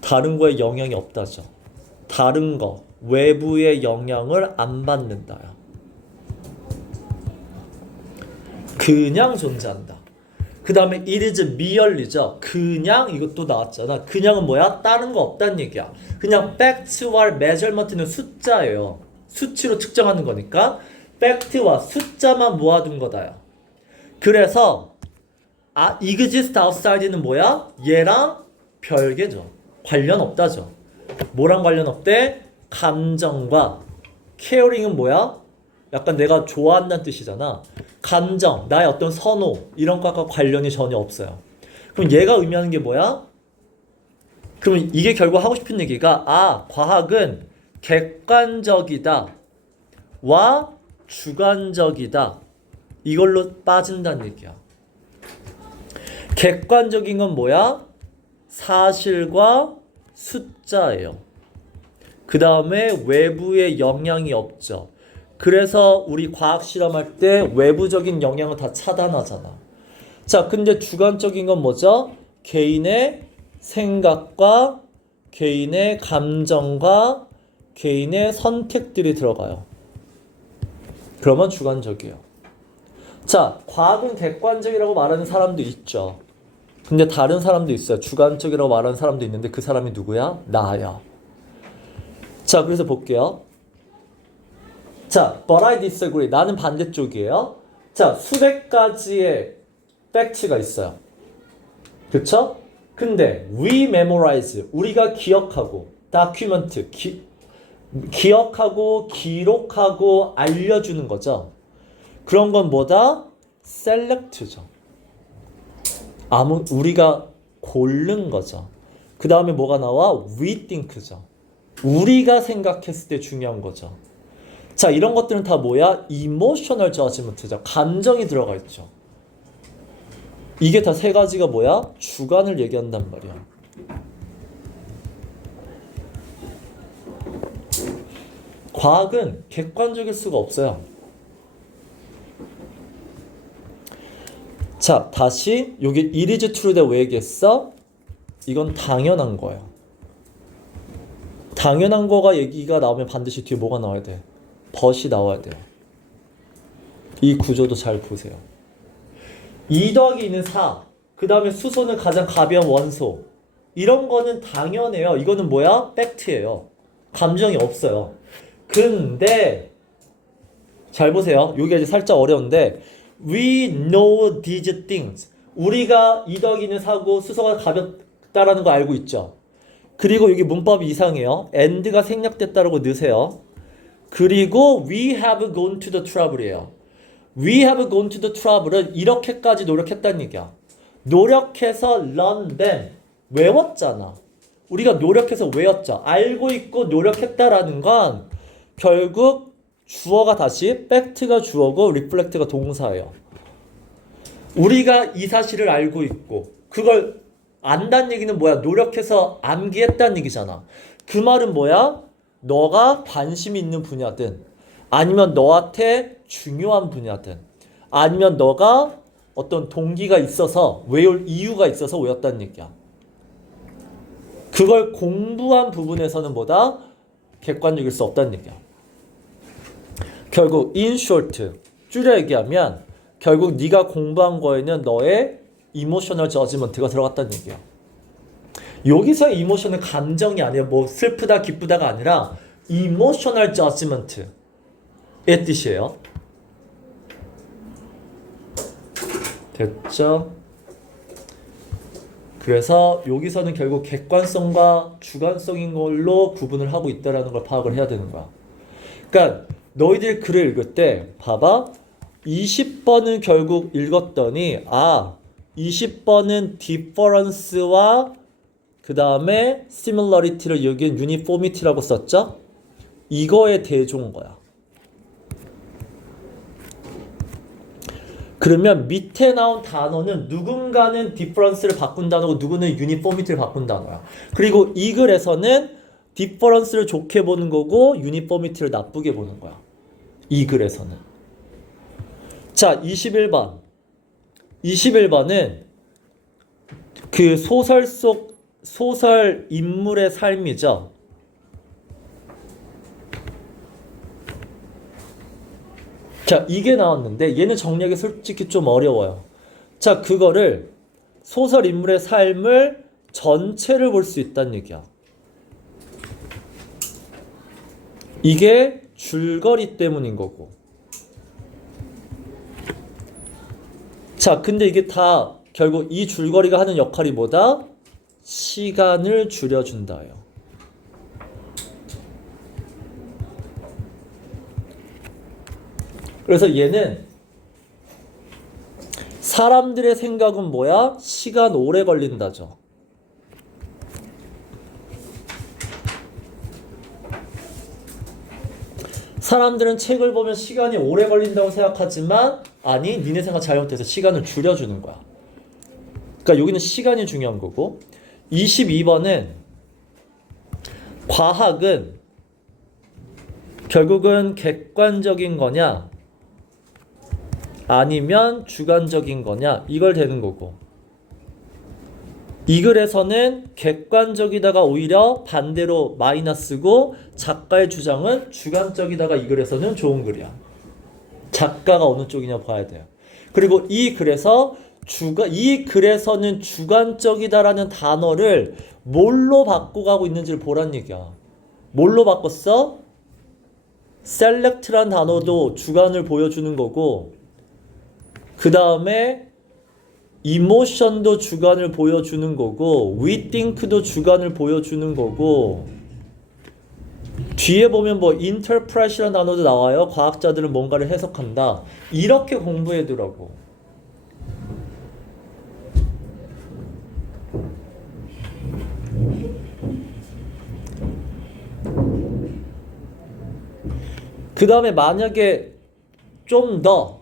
다른 거에 영향이 없다죠. 다른 거, 외부의 영향을 안 받는다야. 그냥 존재한다. 그 다음에 it is merely죠. 그냥 이것도 나왔잖아. 그냥은 뭐야? 다른 거 없다는 얘기야. 그냥 fact와 measurement는 숫자예요. 수치로 측정하는 거니까 fact와 숫자만 모아둔 거다요. 그래서 exist outside는 뭐야? 얘랑 별개죠. 관련 없다죠. 뭐랑 관련 없대? 감정과. caring은 뭐야? 약간 내가 좋아한다는 뜻이잖아. 감정, 나의 어떤 선호 이런 것과 관련이 전혀 없어요. 그럼 얘가 의미하는 게 뭐야? 그럼 이게 결국 하고 싶은 얘기가 과학은 객관적이다 와 주관적이다 이걸로 빠진다는 얘기야. 객관적인 건 뭐야? 사실과 숫자예요. 그 다음에 외부의 영향이 없죠. 그래서 우리 과학 실험할 때 외부적인 영향을 다 차단하잖아. 자, 근데 주관적인 건 뭐죠? 개인의 생각과 개인의 감정과 개인의 선택들이 들어가요. 그러면 주관적이에요. 자, 과학은 객관적이라고 말하는 사람도 있죠. 근데 다른 사람도 있어요. 주관적이라고 말하는 사람도 있는데 그 사람이 누구야? 나야. 자, 그래서 볼게요. 자, but I disagree. 나는 반대쪽이에요. 자, 수백 가지의 팩트가 있어요. 그쵸? 근데 we memorize. 우리가 기억하고 document. 기억하고 기록하고 알려주는 거죠. 그런 건 뭐다? select죠. 우리가 고른 거죠. 그 다음에 뭐가 나와? we think죠. 우리가 생각했을 때 중요한 거죠. 자, 이런 것들은 다 뭐야? emotional judgment죠. 감정이 들어가 있죠. 이게 다 세 가지가 뭐야? 주관을 얘기한단 말이야. 과학은 객관적일 수가 없어요. 자, 다시 여기 it is true다 왜 얘기했어? 이건 당연한 거예요. 당연한 거가 얘기가 나오면 반드시 뒤에 뭐가 나와야 돼? but이 나와야 돼요. 이 구조도 잘 보세요. 2 더하기 2는 4. 그 다음에 수소는 가장 가벼운 원소. 이런 거는 당연해요. 이거는 뭐야? 팩트예요. 감정이 없어요. 근데 잘 보세요. 여기 이제 살짝 어려운데 we know these things. 우리가 2 더하기 2는 4고 수소가 가볍다라는 거 알고 있죠. 그리고 여기 문법이 이상해요. and가 생략됐다라고 넣으세요. 그리고 we have gone to the trouble이에요. We have gone to the trouble은 이렇게까지 노력했다는 얘기야. 노력해서 learn them. 외웠잖아. 우리가 노력해서 외웠죠. 알고 있고 노력했다라는 건 결국 주어가 다시 fact가 주어고 reflect가 동사예요. 우리가 이 사실을 알고 있고 그걸 안다는 얘기는 뭐야? 노력해서 암기했다는 얘기잖아. 그 말은 뭐야? 너가 관심 있는 분야든 아니면 너한테 중요한 분야든 아니면 너가 어떤 동기가 있어서 외울 이유가 있어서 외웠다는 얘기야. 그걸 공부한 부분에서는 뭐다? 객관적일 수 없다는 얘기야. 결국 in short 줄여 얘기하면 결국 네가 공부한 거에는 너의 이모셔널 저지먼트가 들어갔다는 얘기야. 여기서의 이모션은 감정이 아니에요. 뭐 슬프다 기쁘다가 아니라 이모셔널 저지먼트의 뜻이에요. 됐죠? 그래서 여기서는 결국 객관성과 주관성인 걸로 구분을 하고 있다는 걸 파악을 해야 되는 거야. 그러니까 너희들이 글을 읽을 때 봐봐. 20번은 결국 읽었더니 20번은 difference와 그 다음에 similarity를 여기엔 uniformity라고 썼죠? 이거에 대조인 거야. 그러면 밑에 나온 단어는 누군가는 difference를 바꾼 단어고 누구는 uniformity를 바꾼 단어야. 그리고 이 글에서는 difference를 좋게 보는 거고 uniformity를 나쁘게 보는 거야. 이 글에서는. 자, 21번. 21번은 그 소설 속 소설 인물의 삶이죠. 자, 이게 나왔는데 얘는 정리하기 솔직히 좀 어려워요. 자, 그거를 소설 인물의 삶을 전체를 볼 수 있다는 얘기야. 이게 줄거리 때문인 거고. 자, 근데 이게 다 결국 이 줄거리가 하는 역할이 뭐다? 시간을 줄여준다예요. 그래서 얘는 사람들의 생각은 뭐야? 시간 오래 걸린다죠. 사람들은 책을 보면 시간이 오래 걸린다고 생각하지만 아니, 니네 생각 잘못해서 시간을 줄여주는 거야. 그러니까 여기는 시간이 중요한 거고. 22번은 과학은 결국은 객관적인 거냐 아니면 주관적인 거냐 이걸 되는 거고, 이 글에서는 객관적이다가 오히려 반대로 마이너스고 작가의 주장은 주관적이다가 이 글에서는 좋은 글이야. 작가가 어느 쪽이냐 봐야 돼요. 그리고 이 글에서는 주관적이다라는 단어를 뭘로 바꿔가고 있는지를 보란 얘기야. 뭘로 바꿨어? select란 단어도 주관을 보여주는 거고, 그 다음에 emotion도 주관을 보여주는 거고, we think도 주관을 보여주는 거고, 뒤에 보면 뭐 interpret이라는 단어도 나와요. 과학자들은 뭔가를 해석한다. 이렇게 공부해두라고. 그 다음에 만약에 좀 더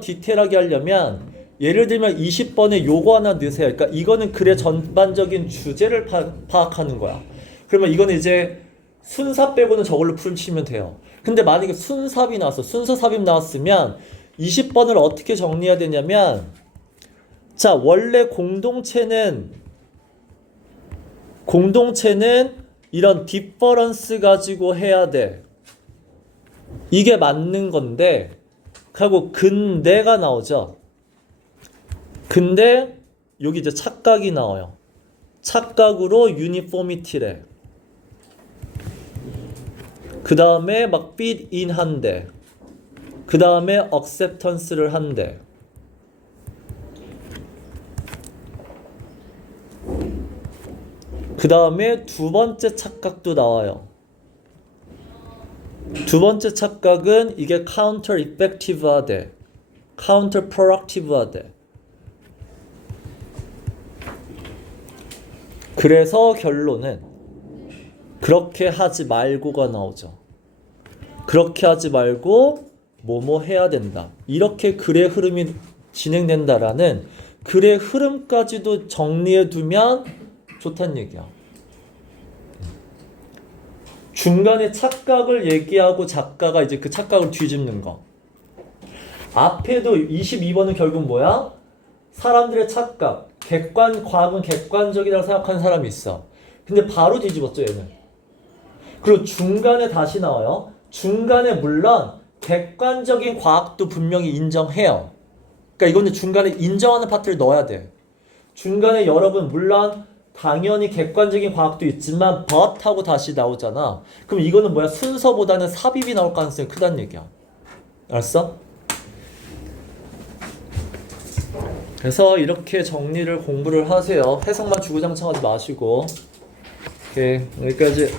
디테일하게 하려면 예를 들면 20번에 요거 하나 넣으세요. 그러니까 이거는 글의 전반적인 주제를 파악하는 거야. 그러면 이거는 이제 순삽 빼고는 저걸로 풀치면 돼요. 근데 만약에 순삽이 나왔어. 순서 삽입 나왔으면 20번을 어떻게 정리해야 되냐면, 자, 원래 공동체는 이런 디퍼런스 가지고 해야 돼. 이게 맞는 건데, 하고 근대가 나오죠. 근데 여기 이제 착각이 나와요. 착각으로 유니포미티래. 그 다음에 막 fit in 한대. 그 다음에 acceptance를 한대. 그 다음에 두 번째 착각도 나와요. 두 번째 착각은 이게 counter effective 하대. counter productive 하대. 그래서 결론은 그렇게 하지 말고가 나오죠. 그렇게 하지 말고 뭐뭐 해야 된다. 이렇게 글의 흐름이 진행된다라는 글의 흐름까지도 정리해 두면 좋다는 얘기야. 중간에 착각을 얘기하고 작가가 이제 그 착각을 뒤집는 거. 앞에도 22번은 결국 뭐야? 사람들의 착각. 과학은 객관적이라고 생각하는 사람이 있어. 근데 바로 뒤집었죠, 얘는. 그리고 중간에 다시 나와요. 중간에 물론 객관적인 과학도 분명히 인정해요. 그러니까 이거는 중간에 인정하는 파트를 넣어야 돼. 중간에 여러분 물론 당연히 객관적인 과학도 있지만 but 하고 다시 나오잖아. 그럼 이거는 뭐야? 순서보다는 삽입이 나올 가능성이 크다는 얘기야. 알았어? 그래서 이렇게 정리를 공부를 하세요. 해석만 주구장창하지 마시고. 오케이, 여기까지.